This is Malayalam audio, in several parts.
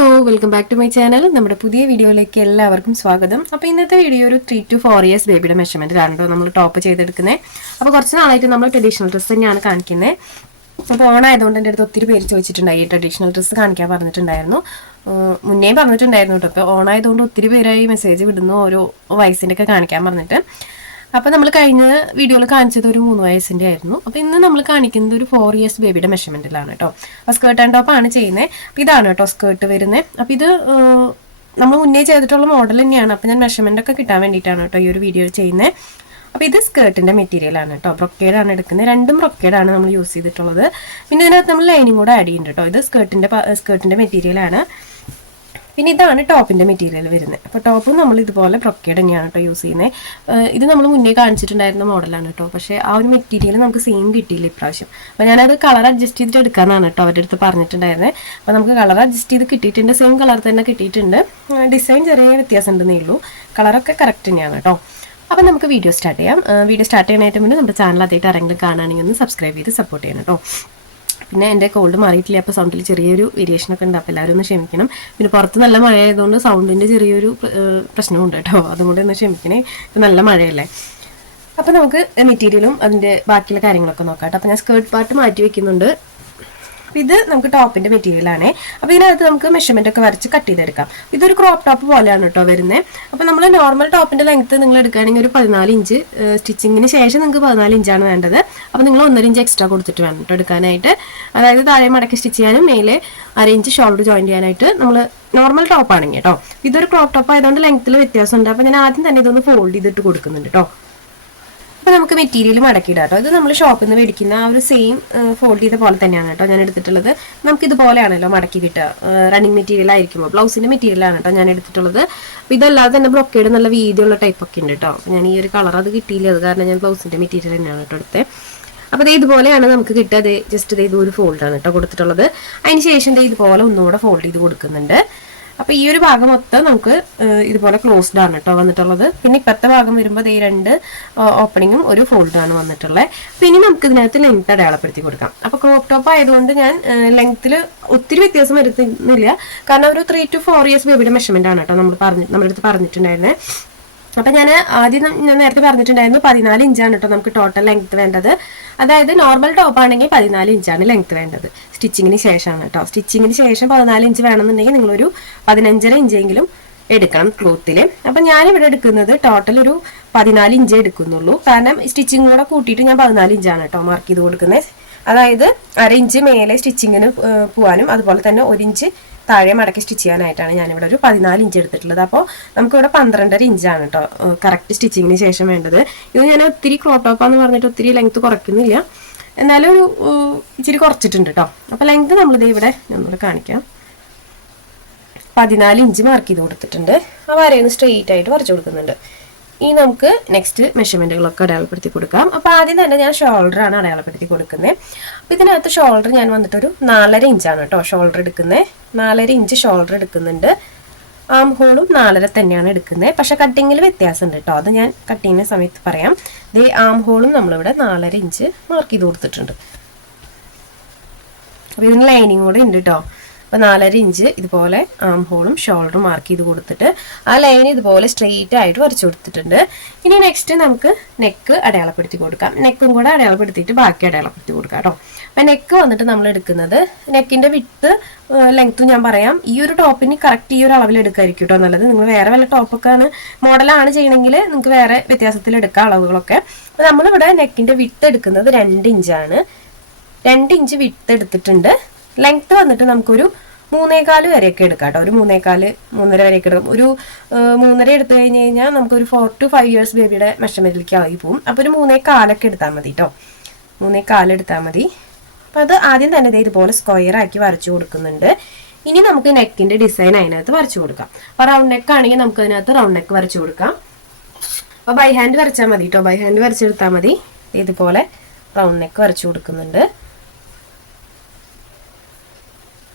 Hello welcome back to my channel നമ്മുടെ പുതിയ വീഡിയോയിലേക്ക് എല്ലാവർക്കും സ്വാഗതം. അപ്പോൾ ഇന്നത്തെ വീഡിയോ ഒരു ത്രീ ടു ഫോർ ഇയേഴ്സ് ബേബിയുടെ മെഷർമെന്റിലാണല്ലോ നമ്മൾ ടോപ്പ് ചെയ്തെടുക്കുന്നത് അപ്പോൾ കുറച്ച് നാളായിട്ട് നമ്മൾ ട്രഡീഷണൽ ഡ്രസ്സ് തന്നെയാണ് കാണിക്കുന്നത് അപ്പോൾ ഓണായതുകൊണ്ട് എന്റെ അടുത്ത് ഒത്തിരി പേര് ചോദിച്ചിട്ടുണ്ടായി ട്രഡീഷണൽ ഡ്രസ്സ് കാണിക്കാൻ പറഞ്ഞിട്ടുണ്ടായിരുന്നു. മുന്നേ പറഞ്ഞിട്ടുണ്ടായിരുന്നു കേട്ടോ. അപ്പോൾ ഓണായതുകൊണ്ട് ഒത്തിരി പേരായി മെസ്സേജ് വിടുന്നു ഓരോ വയസ്സിന്റെയൊക്കെ കാണിക്കാൻ പറഞ്ഞിട്ട്. അപ്പോൾ നമ്മൾ കഴിഞ്ഞ വീഡിയോയിൽ കാണിച്ചത് ഒരു മൂന്ന് വയസ്സിന്റെ ആയിരുന്നു. അപ്പോൾ ഇന്ന് നമ്മൾ കാണിക്കുന്നത് ഒരു ഫോർ ഇയേഴ്സ് ബേബിയുടെ മെഷർമെന്റിലാണ് കേട്ടോ അപ്പോൾ സ്കേർട്ട് ആൻഡ് ടോപ്പ് ആണ് ചെയ്യുന്നത് അപ്പോൾ ഇതാണ് കേട്ടോ സ്കേർട്ട് വരുന്നത് അപ്പോൾ ഇത് നമ്മൾ മുന്നേ ചെയ്തിട്ടുള്ള മോഡൽ തന്നെയാണ്. അപ്പോൾ ഞാൻ മെഷർമെന്റ് ഒക്കെ കിട്ടാൻ വേണ്ടിയിട്ടാണ് കേട്ടോ ഈ ഒരു വീഡിയോ ചെയ്യുന്നത് അപ്പോൾ ഇത് സ്കേർട്ടിന്റെ മെറ്റീരിയലാണ് കേട്ടോ ബ്രൊക്കേഡാണ് എടുക്കുന്നത്. രണ്ടും ആണ് നമ്മൾ യൂസ് ചെയ്തിട്ടുള്ളത്. പിന്നെ ഇതിനകത്ത് നമ്മൾ ലൈനിങ് കൂടെ ആഡ് ചെയ്യുന്നുണ്ട് കേട്ടോ ഇത് സ്കേർട്ടിന്റെ സ്കേർട്ടിന്റെ മെറ്റീരിയലാണ് പിന്നെ ഇതാണ് ടോപ്പിന്റെ മെറ്റീരിയൽ വരുന്നത് അപ്പോൾ ടോപ്പും നമ്മൾ ഇതുപോലെ ബ്രൊക്കേഡ് തന്നെയാണ് കേട്ടോ യൂസ് ചെയ്യുന്നത് ഇത് നമ്മൾ മുന്നേ കാണിച്ചിട്ടുണ്ടായിരുന്ന മോഡലാണ് കേട്ടോ പക്ഷേ ആ ഒരു മെറ്റീരിയൽ നമുക്ക് സെയിം കിട്ടിയില്ല ഇപ്രാവശ്യം. അപ്പോൾ ഞാനത് കളർ അഡ്ജസ്റ്റ് ചെയ്തിട്ട് എടുക്കാമെന്നാണ് കേട്ടോ അവരുടെ അടുത്ത് പറഞ്ഞിട്ടുണ്ടായിരുന്നത് അപ്പോൾ നമുക്ക് കളർ അഡ്ജസ്റ്റ് ചെയ്ത് കിട്ടിയിട്ടുണ്ട്. സെയിം കളർ തന്നെ കിട്ടിയിട്ടുണ്ട്. ഡിസൈൻ ചെറിയ വ്യത്യാസം ഉണ്ടെന്നേ ഉള്ളൂ. കളറൊക്കെ കറക്റ്റ് തന്നെയാണ് കേട്ടോ അപ്പോൾ നമുക്ക് വീഡിയോ സ്റ്റാർട്ട് ചെയ്യാം. വീഡിയോ സ്റ്റാർട്ട് ചെയ്യാനായിട്ട് മുന്നേ നമ്മുടെ ചാനൽ ആദ്യമായിട്ട് ആരെങ്കിലും കാണുകയാണെങ്കിൽ ഒന്ന് സബ്സ്ക്രൈബ് ചെയ്ത് സപ്പോർട്ട് ചെയ്യണം കേട്ടോ പിന്നെ എന്റെ കോൾഡ് മാറിയിട്ടില്ല. അപ്പോൾ സൗണ്ടിൽ ചെറിയൊരു വേരിയേഷൻ ഒക്കെ ഉണ്ട്. അപ്പോൾ എല്ലാവരും ഒന്ന് ക്ഷമിക്കണം. പിന്നെ പുറത്ത് നല്ല മഴ ആയതുകൊണ്ട് സൗണ്ടിന്റെ ചെറിയൊരു പ്രശ്നമുണ്ട് കേട്ടോ. അതും കൂടി ഒന്ന് ക്ഷമിക്കണേ. ഇപ്പം നല്ല മഴയല്ലേ? അപ്പോൾ നമുക്ക് മെറ്റീരിയലും അതിന്റെ ബാക്കിയുള്ള കാര്യങ്ങളൊക്കെ നോക്കാം കേട്ടോ. അപ്പോൾ ഞാൻ സ്കേർട്ട് പാർട്ട് മാറ്റി വെക്കുന്നുണ്ട്. അപ്പോൾ ഇത് നമുക്ക് ടോപ്പിന്റെ മെറ്റീരിയലാണ് അപ്പോൾ ഇതിനകത്ത് നമുക്ക് മെഷർമെന്റ് ഒക്കെ വരച്ച് കട്ട് ചെയ്തെടുക്കാം. ഇതൊരു ക്രോപ്പ് ടോപ്പ് പോലെയാണ് കേട്ടോ വരുന്നത് അപ്പോൾ നമ്മൾ നോർമൽ ടോപ്പിന്റെ ലെങ്ത് നിങ്ങൾ എടുക്കുകയാണെങ്കിൽ ഒരു പതിനാല് ഇഞ്ച് സ്റ്റിച്ചിങ്ങിന് ശേഷം നിങ്ങൾക്ക് പതിനാല് ഇഞ്ചാണ് വേണ്ടത്. അപ്പോൾ നിങ്ങൾ ഒന്നര ഇഞ്ച് എക്സ്ട്രാ കൊടുത്തിട്ട് വേണം കേട്ടോ എടുക്കാനായിട്ട്. അതായത് താഴെ മടക്കി സ്റ്റിച്ച് ചെയ്യാനും മേലെ അര ഇഞ്ച് ഷോൾഡർ ജോയിൻ ചെയ്യാനായിട്ട് നമ്മൾ നോർമൽ ടോപ്പ് ആണെങ്കിൽ കേട്ടോ ഇതൊരു ക്രോപ്പ് ടോപ്പ് ആയതുകൊണ്ട് ലെങ്ത്തിൽ വ്യത്യാസമുണ്ട്. അപ്പോൾ ഞാൻ ആദ്യം തന്നെ ഇതൊന്ന് ഫോൾഡ് ചെയ്തിട്ട് കൊടുക്കുന്നുണ്ട് കേട്ടോ അപ്പോൾ നമുക്ക് മെറ്റീരിയൽ മടക്കിയിടാം കേട്ടോ ഇത് നമ്മൾ ഷോപ്പിൽ നിന്ന് മേടിക്കുന്ന ആ ഒരു സെയിം ഫോൾഡ് ചെയ്ത പോലെ തന്നെയാണ് കേട്ടോ ഞാൻ എടുത്തിട്ടുള്ളത്. നമുക്ക് ഇതുപോലെയാണല്ലോ മടക്കി കിട്ടുക. റണ്ണിങ് മെറ്റീരിയൽ ആയിരിക്കുമ്പോൾ ബ്ലൗസിന്റെ മെറ്റീരിയലാണ് കേട്ടോ ഞാൻ എടുത്തിട്ടുള്ളത്. അപ്പോൾ ഇതല്ലാതെ തന്നെ ബ്രൊക്കേഡ് നല്ല വീതിയുള്ള ടൈപ്പ് ഒക്കെ ഉണ്ട് കേട്ടോ ഞാൻ ഈ ഒരു കളർ അത് കിട്ടിയില്ല. അത് കാരണം ഞാൻ ബ്ലൗസിന്റെ മെറ്റീരിയൽ തന്നെയാണ് കേട്ടോ എടുത്തത് അപ്പോൾ ദേ ഇതുപോലെയാണ് നമുക്ക് കിട്ടുക. ജസ്റ്റ് ദേ ഇതൊരു ഫോൾഡാണ് കേട്ടോ കൊടുത്തിട്ടുള്ളത്. അതിന് ശേഷം ഇതുപോലെ ഒന്നുകൂടെ ഫോൾഡ് ചെയ്ത് കൊടുക്കുന്നുണ്ട്. അപ്പൊ ഈ ഒരു ഭാഗം മൊത്തം നമുക്ക് ഇതുപോലെ ക്ലോസ്ഡ് ആണ് കേട്ടോ വന്നിട്ടുള്ളത്. പിന്നെ ഇപ്പത്തെ ഭാഗം വരുമ്പോൾ ഈ രണ്ട് ഓപ്പണിങ്ങും ഒരു ഫോൾഡ് ആണ് വന്നിട്ടുള്ളത് പിന്നെ നമുക്ക് ഇതിനകത്ത് ലെങ്ത് അടയാളപ്പെടുത്തി കൊടുക്കാം. അപ്പൊ ക്രോപ്പ് ടോപ്പ് ആയതുകൊണ്ട് ഞാൻ ലെങ്ത്തിൽ ഒത്തിരി വ്യത്യാസം വരുത്തുന്നില്ല. കാരണം ഒരു ത്രീ ടു ഫോർ ഇയേഴ്സ് ബേബിയുടെ മെഷർമെന്റ് ആണ് കേട്ടോ നമ്മൾ പറഞ്ഞു നമ്മുടെ അടുത്ത് പറഞ്ഞിട്ടുണ്ടായിരുന്നത് അപ്പൊ ഞാൻ ആദ്യം ഞാൻ നേരത്തെ പറഞ്ഞിട്ടുണ്ടായിരുന്നു പതിനാല് ഇഞ്ചാണ് കേട്ടോ നമുക്ക് ടോട്ടൽ ലെങ്ത് വേണ്ടത്. അതായത് നോർമൽ ടോപ്പ് ആണെങ്കിൽ പതിനാല് ഇഞ്ചാണ് ലെങ്ത് വേണ്ടത്. സ്റ്റിച്ചിങ്ങിന് ശേഷമാണ് കേട്ടോ സ്റ്റിച്ചിങ്ങിന് ശേഷം പതിനാല് ഇഞ്ച് വേണമെന്നുണ്ടെങ്കിൽ നിങ്ങളൊരു പതിനഞ്ചര ഇഞ്ചെങ്കിലും എടുക്കണം ക്ലോത്തിൽ അപ്പം ഞാനിവിടെ എടുക്കുന്നത് ടോട്ടൽ ഒരു പതിനാല് ഇഞ്ച് എടുക്കുന്നുള്ളൂ. കാരണം സ്റ്റിച്ചിങ് കൂടെ കൂട്ടിയിട്ട് ഞാൻ പതിനാല് ഇഞ്ചാണ് കേട്ടോ മാർക്ക് ചെയ്ത് കൊടുക്കുന്നത്. അതായത് അര ഇഞ്ച് മേലെ സ്റ്റിച്ചിങ്ങിന് പോകാനും അതുപോലെ തന്നെ ഒരു ഇഞ്ച് താഴെ മടക്കി സ്റ്റിച്ച് ചെയ്യാനായിട്ടാണ് ഞാനിവിടെ ഒരു പതിനാല് ഇഞ്ച് എടുത്തിട്ടുള്ളത്. അപ്പോൾ നമുക്കിവിടെ പന്ത്രണ്ടര ഇഞ്ചാണ് കേട്ടോ കറക്റ്റ് സ്റ്റിച്ചിങ്ങിന് ശേഷം വേണ്ടത്. ഇത് ഞാൻ ഒത്തിരി ക്രോട്ടോപ്പാന്ന് പറഞ്ഞിട്ട് ഒത്തിരി ലെങ്ത് കുറയ്ക്കുന്നില്ല. എന്നാലും ഒരു ഇച്ചിരി കുറച്ചിട്ടുണ്ട് കേട്ടോ അപ്പോൾ ലെങ്ത് നമ്മളിത് ഇവിടെ നമ്മൾ കാണിക്കാം. പതിനാല് ഇഞ്ച് മാർക്ക് ചെയ്ത് കൊടുത്തിട്ടുണ്ട്. ആ വരയൊന്ന് സ്ട്രെയിറ്റ് ആയിട്ട് വരച്ചു കൊടുക്കുന്നുണ്ട്. ഇനി നമുക്ക് നെക്സ്റ്റ് മെഷർമെന്റുകളൊക്കെ അടയാളപ്പെടുത്തി കൊടുക്കാം. അപ്പോൾ ആദ്യം തന്നെ ഞാൻ ഷോൾഡറാണ് അടയാളപ്പെടുത്തി കൊടുക്കുന്നത് അപ്പോൾ ഇതിനകത്ത് ഷോൾഡർ ഞാൻ വന്നിട്ടൊരു നാലര ഇഞ്ചാണ് കേട്ടോ ഷോൾഡർ എടുക്കുന്നത് നാലര ഇഞ്ച് ഷോൾഡർ എടുക്കുന്നുണ്ട്. ആം ഹോളും നാലര തന്നെയാണ് എടുക്കുന്നത് പക്ഷെ കട്ടിങ്ങിൽ വ്യത്യാസമുണ്ട് കേട്ടോ അത് ഞാൻ കട്ട് സമയത്ത് പറയാം. ദേ ആം ഹോളും നമ്മളിവിടെ നാലര ഇഞ്ച് മാർക്ക് ചെയ്ത് കൊടുത്തിട്ടുണ്ട്. അപ്പോൾ ഇതിന് ലൈനിങ് കൂടെ ഉണ്ട് കേട്ടോ അപ്പോൾ നാലര ഇഞ്ച് ഇതുപോലെ ആം ഹോളും ഷോൾഡറും മാർക്ക് ചെയ്ത് കൊടുത്തിട്ട് ആ ലൈൻ ഇതുപോലെ സ്ട്രെയിറ്റ് ആയിട്ട് വരച്ചു കൊടുത്തിട്ടുണ്ട്. ഇനി നെക്സ്റ്റ് നമുക്ക് നെക്ക് അടയാളപ്പെടുത്തി കൊടുക്കാം. നെക്കും കൂടെ അടയാളപ്പെടുത്തിയിട്ട് ബാക്കി അടയാളപ്പെടുത്തി കൊടുക്കാം കേട്ടോ. അപ്പം നെക്ക് വന്നിട്ട് നമ്മൾ എടുക്കുന്നത് നെക്കിന്റെ വിട്ട് ലെങ്ത്തും ഞാൻ പറയാം. ഈ ഒരു ടോപ്പിന് കറക്റ്റ് ഈ ഒരു അളവിൽ എടുക്കായിരിക്കും കേട്ടോ നല്ലത്. നിങ്ങൾ വേറെ വല്ല ടോപ്പൊക്കെയാണ് മോഡലാണ് ചെയ്യണമെങ്കിൽ നിങ്ങൾക്ക് വേറെ വ്യത്യാസത്തിൽ എടുക്കാം അളവുകളൊക്കെ. അപ്പോൾ നമ്മളിവിടെ നെക്കിന്റെ വിട്ട് എടുക്കുന്നത് രണ്ട് ഇഞ്ചാണ്. രണ്ട് ഇഞ്ച് വിട്ട് എടുത്തിട്ടുണ്ട്. ലെങ്ത് വന്നിട്ട് നമുക്കൊരു മൂന്നേകാൽ വരെയൊക്കെ എടുക്കാം കേട്ടോ. ഒരു മൂന്നേകാൽ മൂന്നര വരെയൊക്കെ എടുക്കാം. ഒരു മൂന്നര എടുത്തു കഴിഞ്ഞ് കഴിഞ്ഞാൽ നമുക്കൊരു ഫോർ ടു ഫൈവ് ഇയേഴ്സ് ബേബിയുടെ മെഷർമെന്റിലേക്ക് ആയി പോകും അപ്പോൾ ഒരു മൂന്നേകാലൊക്കെ എടുത്താൽ മതി കേട്ടോ മൂന്നേകാലെടുത്താൽ മതി. അപ്പോൾ അത് ആദ്യം തന്നെ ഇതുപോലെ സ്ക്വയർ ആക്കി വരച്ചു കൊടുക്കുന്നുണ്ട്. ഇനി നമുക്ക് നെക്കിന്റെ ഡിസൈൻ അതിനകത്ത് വരച്ചു കൊടുക്കാം. അപ്പോൾ റൗണ്ട് നെക്ക് ആണെങ്കിൽ നമുക്ക് അതിനകത്ത് റൗണ്ട് നെക്ക് വരച്ചു കൊടുക്കാം. അപ്പോൾ ബൈ ഹാൻഡ് വരച്ചാൽ മതി കേട്ടോ ബൈ ഹാൻഡ് വരച്ചെടുത്താൽ മതി. ഇതുപോലെ റൗണ്ട് നെക്ക് വരച്ചു കൊടുക്കുന്നുണ്ട്.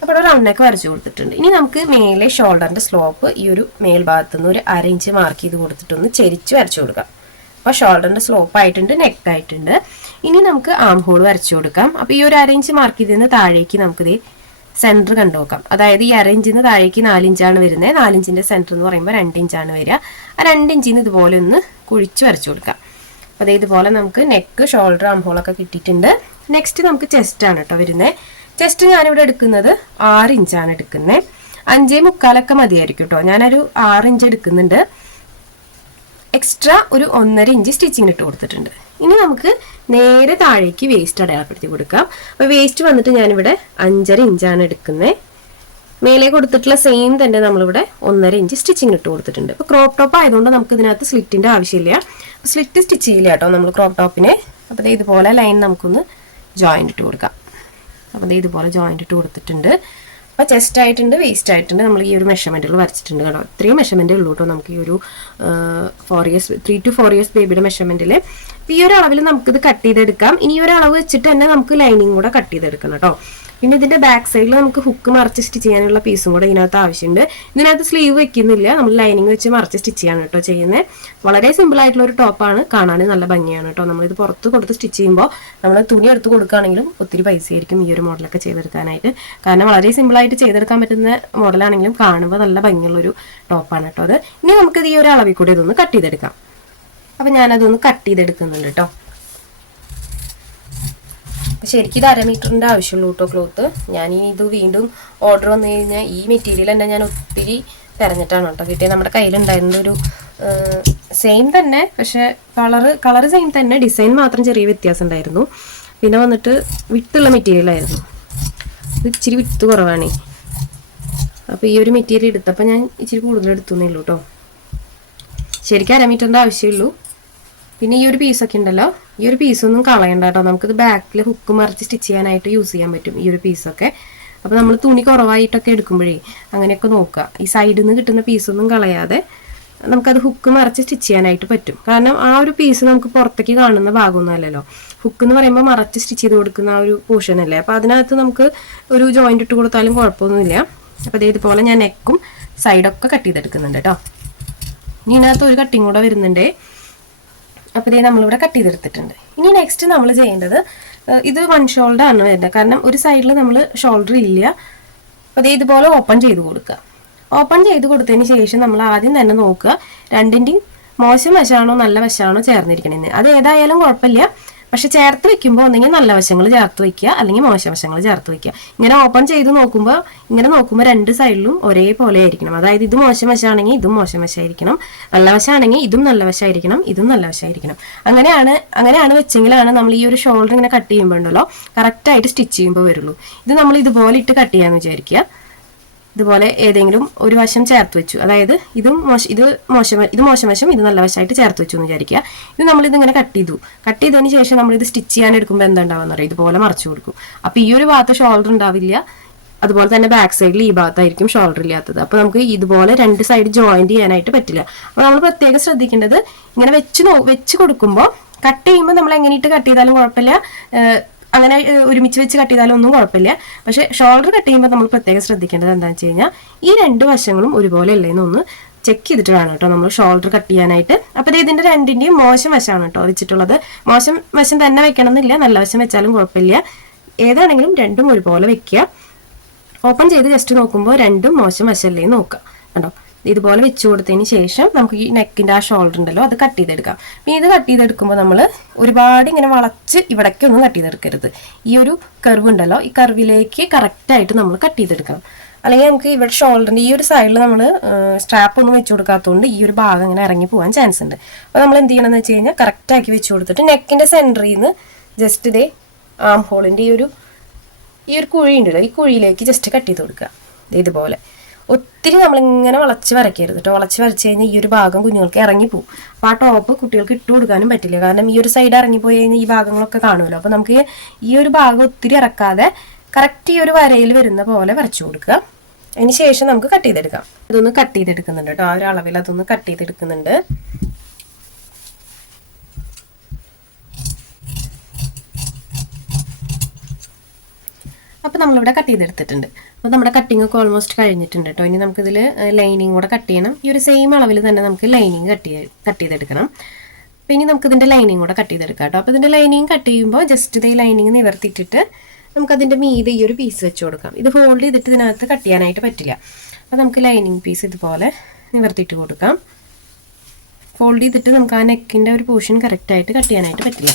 അപ്പോൾ ഒരു നെക്ക് വരച്ചു കൊടുത്തിട്ടുണ്ട്. ഇനി നമുക്ക് മേലെ ഷോൾഡറിന്റെ സ്ലോപ്പ് ഈ ഒരു മേൽഭാഗത്ത് നിന്ന് ഒരു അര ഇഞ്ച് മാർക്ക് ചെയ്ത് കൊടുത്തിട്ടൊന്ന് ചെരിച്ച് വരച്ചു കൊടുക്കാം. അപ്പോൾ ഷോൾഡറിന്റെ സ്ലോപ്പ് ആയിട്ടുണ്ട് നെക്ക് ആയിട്ടുണ്ട്. ഇനി നമുക്ക് ആം ഹോൾ വരച്ചു കൊടുക്കാം. അപ്പോൾ ഈ ഒരു അര ഇഞ്ച് മാർക്ക് ചെയ്തതിന് താഴേക്ക് നമുക്ക് ദേ സെന്റർ കണ്ടു നോക്കാം. അതായത് ഈ അര നിന്ന് താഴേക്ക് നാലിഞ്ചാണ് വരുന്നത്. നാലിഞ്ചിന്റെ സെന്റർ എന്ന് പറയുമ്പോൾ രണ്ട് ഇഞ്ചാണ് വരിക. ആ രണ്ട് നിന്ന് ഇതുപോലെ ഒന്ന് കുഴിച്ച് വരച്ചു കൊടുക്കാം. അപ്പോൾ ഇതുപോലെ നമുക്ക് നെക്ക് ഷോൾഡർ ആം ഹോളൊക്കെ കിട്ടിയിട്ടുണ്ട്. നെക്സ്റ്റ് നമുക്ക് ചെസ്റ്റാണ് കേട്ടോ വരുന്നത്. ചെസ്റ്റ് ഞാനിവിടെ എടുക്കുന്നത് ആറ് ഇഞ്ചാണ് എടുക്കുന്നത് അഞ്ചേ മുക്കാലൊക്കെ മതിയായിരിക്കും കേട്ടോ ഞാനൊരു ആറ് ഇഞ്ച് എടുക്കുന്നുണ്ട്. എക്സ്ട്രാ ഒരു ഒന്നര ഇഞ്ച് സ്റ്റിച്ചിങ് ഇട്ട് കൊടുത്തിട്ടുണ്ട്. ഇനി നമുക്ക് നേരെ താഴേക്ക് വേസ്റ്റ് അടയാളപ്പെടുത്തി കൊടുക്കാം. അപ്പോൾ വേസ്റ്റ് വന്നിട്ട് ഞാനിവിടെ അഞ്ചര ഇഞ്ചാണ് എടുക്കുന്നത് മേലെ കൊടുത്തിട്ടുള്ള സെയിം തന്നെ നമ്മളിവിടെ ഒന്നര ഇഞ്ച് സ്റ്റിച്ചിങ് ഇട്ട് കൊടുത്തിട്ടുണ്ട്. ഇപ്പോൾ ക്രോപ്പ് ടോപ്പ് ആയതുകൊണ്ട് നമുക്ക് ഇതിനകത്ത് സ്ലിറ്റിന്റെ ആവശ്യമില്ല. സ്ലിറ്റ് സ്റ്റിച്ച് ചെയ്യില്ല കേട്ടോ നമ്മൾ ക്രോപ്പ് ടോപ്പിനെ അപ്പോൾ ഇതുപോലെ ലൈൻ നമുക്കൊന്ന് ജോയിന്റ് ഇട്ട് കൊടുക്കാം. അപ്പോൾ ഇതുപോലെ ജോയിന്റ് ഇട്ട് കൊടുത്തിട്ടുണ്ട്. അപ്പോൾ ചെസ്റ്റ് ആയിട്ടുണ്ട് വേസ്റ്റ് ആയിട്ടുണ്ട്. നമ്മൾ ഈ ഒരു മെഷർമെന്റുകൾ വരച്ചിട്ടുണ്ട് കേട്ടോ. ഇത്രയും മെഷർമെന്റേ ഉള്ളൂ കേട്ടോ നമുക്ക് ഈ ഒരു four years three two four years ബേബിയുടെ മെഷർമെന്റിൽ ഈ ഒരു അളവിൽ നമുക്കിത് കട്ട് ചെയ്തെടുക്കാം. ഇനി ഒരു അളവ് വെച്ചിട്ട് തന്നെ നമുക്ക് ലൈനിങ് കൂടെ കട്ട് ചെയ്തെടുക്കണം കേട്ടോ പിന്നെ ഇതിന്റെ ബാക്ക് സൈഡിൽ നമുക്ക് ഹുക്ക് മറച്ച് സ്റ്റിച്ച് ചെയ്യാനുള്ള പീസും കൂടെ ഇതിനകത്ത് ആവശ്യമുണ്ട്. ഇതിനകത്ത് സ്ലീവ് വെക്കുന്നില്ല. നമ്മൾ ലൈനിങ് വെച്ച് മറച്ച് സ്റ്റിച്ച് ചെയ്യാണ് കേട്ടോ ചെയ്യുന്നത്. വളരെ സിമ്പിൾ ആയിട്ടുള്ള ഒരു ടോപ്പാണ് കാണാൻ നല്ല ഭംഗിയാണ് കേട്ടോ നമ്മളിത് പുറത്ത് കൊടുത്ത് സ്റ്റിച്ച് ചെയ്യുമ്പോൾ നമ്മൾ തുണി എടുത്ത് കൊടുക്കുകയാണെങ്കിലും ഒത്തിരി പൈസ ആയിരിക്കും ഈ ഒരു മോഡലൊക്കെ ചെയ്തെടുക്കാനായിട്ട്. കാരണം വളരെ സിമ്പിൾ ആയിട്ട് ചെയ്തെടുക്കാൻ പറ്റുന്ന മോഡലാണെങ്കിലും കാണുമ്പോൾ നല്ല ഭംഗിയുള്ളൊരു ടോപ്പാണ് കേട്ടോ അത്. ഇനി നമുക്കിത് ഈ ഒരു അളവിൽ കൂടി ഇതൊന്ന് കട്ട് ചെയ്തെടുക്കാം. അപ്പം ഞാനതൊന്ന് കട്ട് ചെയ്തെടുക്കുന്നുണ്ട് കേട്ടോ ശരിക്കും ഇത് അരമീറ്ററിന്റെ ആവശ്യമുള്ളൂ കേട്ടോ ക്ലോത്ത് ഞാൻ ഈ ഇത് വീണ്ടും ഓർഡർ വന്നു കഴിഞ്ഞാൽ ഈ മെറ്റീരിയൽ തന്നെ ഞാൻ ഒത്തിരി തിരഞ്ഞിട്ടാണ് കേട്ടോ കിട്ടിയത്. നമ്മുടെ കയ്യിലുണ്ടായിരുന്ന ഒരു സെയിം തന്നെ പക്ഷെ കളറ് കളറ് സെയിം തന്നെ. ഡിസൈൻ മാത്രം ചെറിയ വ്യത്യാസം ഉണ്ടായിരുന്നു. പിന്നെ വന്നിട്ട് വിട്ടുള്ള മെറ്റീരിയൽ ആയിരുന്നു. ഇത് ഇച്ചിരി വിത്ത് കുറവാണേ. അപ്പോൾ ഈ ഒരു മെറ്റീരിയൽ എടുത്തപ്പോൾ ഞാൻ ഇച്ചിരി കൂടുതൽ എടുത്തുന്നേ ഉള്ളൂ കേട്ടോ ശരിക്കും അരമീറ്ററിന്റെ ആവശ്യമുള്ളൂ. പിന്നെ ഈ ഒരു പീസൊക്കെ ഉണ്ടല്ലോ. ഈ ഒരു പീസൊന്നും കളയണ്ട കേട്ടോ. നമുക്കിത് ബാക്കിൽ ഹുക്ക് മറിച്ച് സ്റ്റിച്ച് ചെയ്യാനായിട്ട് യൂസ് ചെയ്യാൻ പറ്റും ഈ ഒരു പീസൊക്കെ അപ്പോൾ നമ്മൾ തുണി കുറവായിട്ടൊക്കെ എടുക്കുമ്പോഴേ അങ്ങനെയൊക്കെ നോക്കുക. ഈ സൈഡിൽ നിന്ന് കിട്ടുന്ന പീസൊന്നും കളയാതെ നമുക്കത് ഹുക്ക് മറച്ച് സ്റ്റിച്ച് ചെയ്യാനായിട്ട് പറ്റും. കാരണം ആ ഒരു പീസ് നമുക്ക് പുറത്തേക്ക് കാണുന്ന ഭാഗമൊന്നുമല്ലല്ലോ ഹുക്ക് എന്ന് പറയുമ്പോൾ മറച്ച് സ്റ്റിച്ച് ചെയ്ത് കൊടുക്കുന്ന ആ ഒരു പോർഷൻ അല്ലേ? അപ്പോൾ അതിനകത്ത് നമുക്ക് ഒരു ജോയിന്റ് ഇട്ട് കൊടുത്താലും കുഴപ്പമൊന്നുമില്ല. അപ്പോൾ അതേ ഇതുപോലെ ഞാൻ നെക്കും സൈഡൊക്കെ കട്ട് ചെയ്തെടുക്കുന്നുണ്ട് കേട്ടോ. ഇനി ഇതിനകത്ത് ഒരു കട്ടിങ് കൂടെ വരുന്നുണ്ട്. അപ്പോൾ ഇതേ നമ്മളിവിടെ കട്ട് ചെയ്തെടുത്തിട്ടുണ്ട്. ഇനി നെക്സ്റ്റ് നമ്മൾ ചെയ്യേണ്ടത് ഇത് വൺ ഷോൾഡർ ആണ് വരുന്നത് കാരണം ഒരു സൈഡിൽ നമ്മൾ ഷോൾഡർ ഇല്ല. അപ്പോൾ ഇതേ ഇതുപോലെ ഓപ്പൺ ചെയ്ത് കൊടുക്കുക. ഓപ്പൺ ചെയ്ത് കൊടുത്തതിന് ശേഷം നമ്മൾ ആദ്യം തന്നെ നോക്കുക രണ്ടിന്റെയും മോശം വശമാണോ നല്ല വശമാണോ ചേർന്നിരിക്കണമെന്ന് അത് ഏതായാലും കുഴപ്പമില്ല. പക്ഷെ ചേർത്ത് വെക്കുമ്പോൾ ഒന്നെങ്കിൽ നല്ല വശങ്ങൾ ചേർത്ത് വെക്കുക അല്ലെങ്കിൽ മോശം വശങ്ങൾ ചേർത്ത് വെക്കുക. ഇങ്ങനെ ഓപ്പൺ ചെയ്ത് നോക്കുമ്പോൾ ഇങ്ങനെ നോക്കുമ്പോൾ രണ്ട് സൈഡിലും ഒരേപോലെ ആയിരിക്കണം. അതായത് ഇത് മോശം വശമാണെങ്കിൽ ഇതും മോശം വശമായിരിക്കണം. നല്ല വശമാണെങ്കിൽ ഇതും നല്ല വശമായിരിക്കണം. ഇതും നല്ല വശമായിരിക്കണം. അങ്ങനെയാണ് അങ്ങനെയാണ് വെച്ചെങ്കിലാണ് നമ്മൾ ഈ ഒരു ഷോൾഡർ ഇങ്ങനെ കട്ട് ചെയ്യുമ്പോൾ ഉണ്ടല്ലോ കറക്റ്റായിട്ട് സ്റ്റിച്ച് ചെയ്യുമ്പോൾ വരുള്ളൂ. ഇത് നമ്മൾ ഇതുപോലെ ഇട്ട് കട്ട് ചെയ്യാമെന്ന് വിചാരിക്കുക. ഇതുപോലെ ഏതെങ്കിലും ഒരു വശം ചേർത്ത് വെച്ചു. അതായത് ഇതും മോശം ഇത് മോശം ഇത് മോശം വശം ഇത് നല്ല വശമായിട്ട് ചേർത്ത് വെച്ചു എന്ന് വിചാരിക്കുക. ഇത് നമ്മളിത് ഇങ്ങനെ കട്ട് ചെയ്തു. കട്ട് ചെയ്തതിന് ശേഷം നമ്മളിത് സ്റ്റിച്ച് ചെയ്യാൻ എടുക്കുമ്പോൾ എന്താ ഉണ്ടാവുക ഇതുപോലെ മറച്ചു കൊടുക്കും. അപ്പോൾ ഈ ഒരു ഭാഗത്ത് ഷോൾഡർ ഉണ്ടാവില്ല. അതുപോലെ തന്നെ ബാക്ക് സൈഡിൽ ഈ ഭാഗത്തായിരിക്കും ഷോൾഡർ ഇല്ലാത്തത്. അപ്പോൾ നമുക്ക് ഇതുപോലെ രണ്ട് സൈഡ് ജോയിന്റ് ചെയ്യാനായിട്ട് പറ്റില്ല. അപ്പോൾ നമ്മൾ പ്രത്യേകം ശ്രദ്ധിക്കേണ്ടത് ഇങ്ങനെ വെച്ച് വെച്ച് കൊടുക്കുമ്പോൾ കട്ട് ചെയ്യുമ്പോൾ നമ്മൾ എങ്ങനെയിട്ട് കട്ട് ചെയ്താലും കുഴപ്പമില്ല. അങ്ങനെ ഒരുമിച്ച് വെച്ച് കട്ട് ചെയ്താലും ഒന്നും കുഴപ്പമില്ല. പക്ഷെ ഷോൾഡർ കട്ട് ചെയ്യുമ്പോൾ നമ്മൾ പ്രത്യേകം ശ്രദ്ധിക്കേണ്ടത് എന്താണെന്ന് വെച്ച് കഴിഞ്ഞാൽ ഈ രണ്ട് വശങ്ങളും ഒരുപോലെ അല്ലേന്ന് ഒന്ന് ചെക്ക് ചെയ്തിട്ട് വേണം കേട്ടോ. നമ്മൾ ഷോൾഡർ കട്ട് ചെയ്യാനായിട്ട്. അപ്പോൾ ഇതിന്റെ ഇതിന്റെ രണ്ടിന്റെയും മോശം വശമാണ് കേട്ടോ വെച്ചിട്ടുള്ളത്. മോശം വശം തന്നെ വെക്കണം എന്നില്ല നല്ല വശം വെച്ചാലും കുഴപ്പമില്ല. ഏതാണെങ്കിലും രണ്ടും ഒരുപോലെ വെക്കുക. ഓപ്പൺ ചെയ്ത് ജസ്റ്റ് നോക്കുമ്പോൾ രണ്ടും മോശം വശമല്ലേ നോക്കുക. കണ്ടോ? ഇതുപോലെ വെച്ച് കൊടുത്തതിന് ശേഷം നമുക്ക് ഈ നെക്കിന്റെ ആ ഷോൾഡർ ഉണ്ടല്ലോ അത് കട്ട് ചെയ്തെടുക്കാം. പിന്നെ ഇത് കട്ട് ചെയ്തെടുക്കുമ്പോൾ നമ്മൾ ഒരുപാട് ഇങ്ങനെ വളച്ച് ഇവിടേക്കൊന്നും കട്ട് ചെയ്തെടുക്കരുത്. ഈ ഒരു കർവ് ഉണ്ടല്ലോ ഈ കർവിലേക്ക് കറക്റ്റായിട്ട് നമ്മൾ കട്ട് ചെയ്തെടുക്കണം. അല്ലെങ്കിൽ നമുക്ക് ഇവിടെ ഷോൾഡറിന്റെ ഈ ഒരു സൈഡിൽ നമ്മൾ സ്ട്രാപ്പ് ഒന്നും വെച്ച് കൊടുക്കാത്തതുകൊണ്ട് ഈ ഒരു ഭാഗം ഇങ്ങനെ ഇറങ്ങി പോകാൻ ചാൻസ് ഉണ്ട്. അപ്പോൾ നമ്മൾ എന്ത് ചെയ്യണമെന്ന് വെച്ച് കഴിഞ്ഞാൽ കറക്റ്റാക്കി വെച്ച് കൊടുത്തിട്ട് നെക്കിന്റെ സെന്ററിൽ നിന്ന് ജസ്റ്റ് ഇതേ ആം ഹോളിന്റെ ഈ ഒരു ഈ ഒരു കുഴി ഉണ്ടല്ലോ ഈ കുഴിയിലേക്ക് ജസ്റ്റ് കട്ട് ചെയ്ത് കൊടുക്കുക. ഇതുപോലെ. ഒത്തിരി നമ്മളിങ്ങനെ വളച്ച് വരയ്ക്കരുത് കേട്ടോ വളച്ച് വരച്ച് കഴിഞ്ഞാൽ ഈ ഒരു ഭാഗം കുഞ്ഞുങ്ങൾക്ക് ഇറങ്ങിപ്പോവും അപ്പോൾ ആ ടോപ്പ് കുട്ടികൾക്ക് ഇട്ട് കൊടുക്കാനും പറ്റില്ല. കാരണം ഈ ഒരു സൈഡ് ഇറങ്ങിപ്പോയി കഴിഞ്ഞാൽ ഈ ഭാഗങ്ങളൊക്കെ കാണുമല്ലോ. അപ്പോൾ നമുക്ക് ഈ ഒരു ഭാഗം ഒത്തിരി ഇറക്കാതെ കറക്റ്റ് ഈ ഒരു വരയിൽ വരുന്ന പോലെ വരച്ചു കൊടുക്കുക. അതിന് ശേഷം നമുക്ക് കട്ട് ചെയ്തെടുക്കാം. ഇതൊന്ന് കട്ട് ചെയ്തെടുക്കുന്നുണ്ട് കേട്ടോ ആ ഒരു അളവിൽ അതൊന്ന് കട്ട് ചെയ്തെടുക്കുന്നുണ്ട്. അപ്പോൾ നമ്മളിവിടെ കട്ട് ചെയ്തെടുത്തിട്ടുണ്ട്. അപ്പോൾ നമ്മുടെ കട്ടിങ് ഒക്കെ ഓൾമോസ്റ്റ് കഴിഞ്ഞിട്ടുണ്ട് കേട്ടോ ഇനി നമുക്കിതിൽ ലൈനിങ് കൂടെ കട്ട് ചെയ്യണം. ഈ ഒരു സെയിം അളവിൽ തന്നെ നമുക്ക് ലൈനിങ് കട്ട് ചെയ്ത് കട്ട് ചെയ്തെടുക്കണം. അപ്പോൾ ഇനി നമുക്കിതിന്റെ ലൈനിങ് കൂടെ കട്ട് ചെയ്തെടുക്കാം കേട്ടോ അപ്പോൾ ഇതിന്റെ ലൈനിങ് കട്ട് ചെയ്യുമ്പോൾ ജസ്റ്റ് ഇതേ ലൈനിങ് നിവർത്തിയിട്ടിട്ട് നമുക്കതിന്റെ മീതെ ഈ ഒരു പീസ് വെച്ച് കൊടുക്കാം. ഇത് ഫോൾഡ് ചെയ്തിട്ട് ഇതിനകത്ത് കട്ട് ചെയ്യാനായിട്ട് പറ്റില്ല. അപ്പോൾ നമുക്ക് ലൈനിങ് പീസ് ഇതുപോലെ നിവർത്തിയിട്ട് കൊടുക്കാം. ഫോൾഡ് ചെയ്തിട്ട് നമുക്ക് ആ നെക്കിന്റെ ഒരു പോർഷൻ കറക്റ്റായിട്ട് കട്ട് ചെയ്യാനായിട്ട് പറ്റില്ല.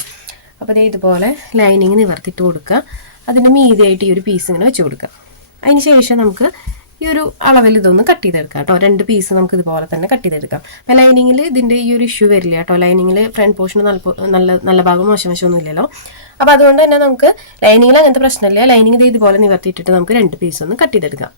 അപ്പോൾ അതേ ഇതുപോലെ ലൈനിങ് നിവർത്തിയിട്ട് കൊടുക്കുക. അതിന്റെ മീതിയായിട്ട് ഈ ഒരു പീസ് ഇങ്ങനെ വെച്ച് കൊടുക്കാം. അതിന് ശേഷം നമുക്ക് ഈ ഒരു അളവിൽ ഇതൊന്ന് കട്ട് ചെയ്തെടുക്കാം കേട്ടോ. രണ്ട് പീസ് നമുക്ക് ഇതുപോലെ തന്നെ കട്ട് ചെയ്തെടുക്കാം. ലൈനിങ്ങിൽ ഇതിന്റെ ഈ ഒരു ഇഷ്യൂ വരില്ല കേട്ടോ. ലൈനിങ്ങിൽ ഫ്രണ്ട് പോർഷൻ നല്ല നല്ല ഭാഗം മോശം വശമൊന്നും ഇല്ലല്ലോ അപ്പോൾ അതുകൊണ്ട് തന്നെ നമുക്ക് ലൈനിങ്ങിൽ അങ്ങനത്തെ പ്രശ്നമില്ല. ലൈനിങ് ഇത് ഇതുപോലെ നിവർത്തിയിട്ടിട്ട് നമുക്ക് രണ്ട് പീസ് ഒന്ന് കട്ട് ചെയ്തെടുക്കാം.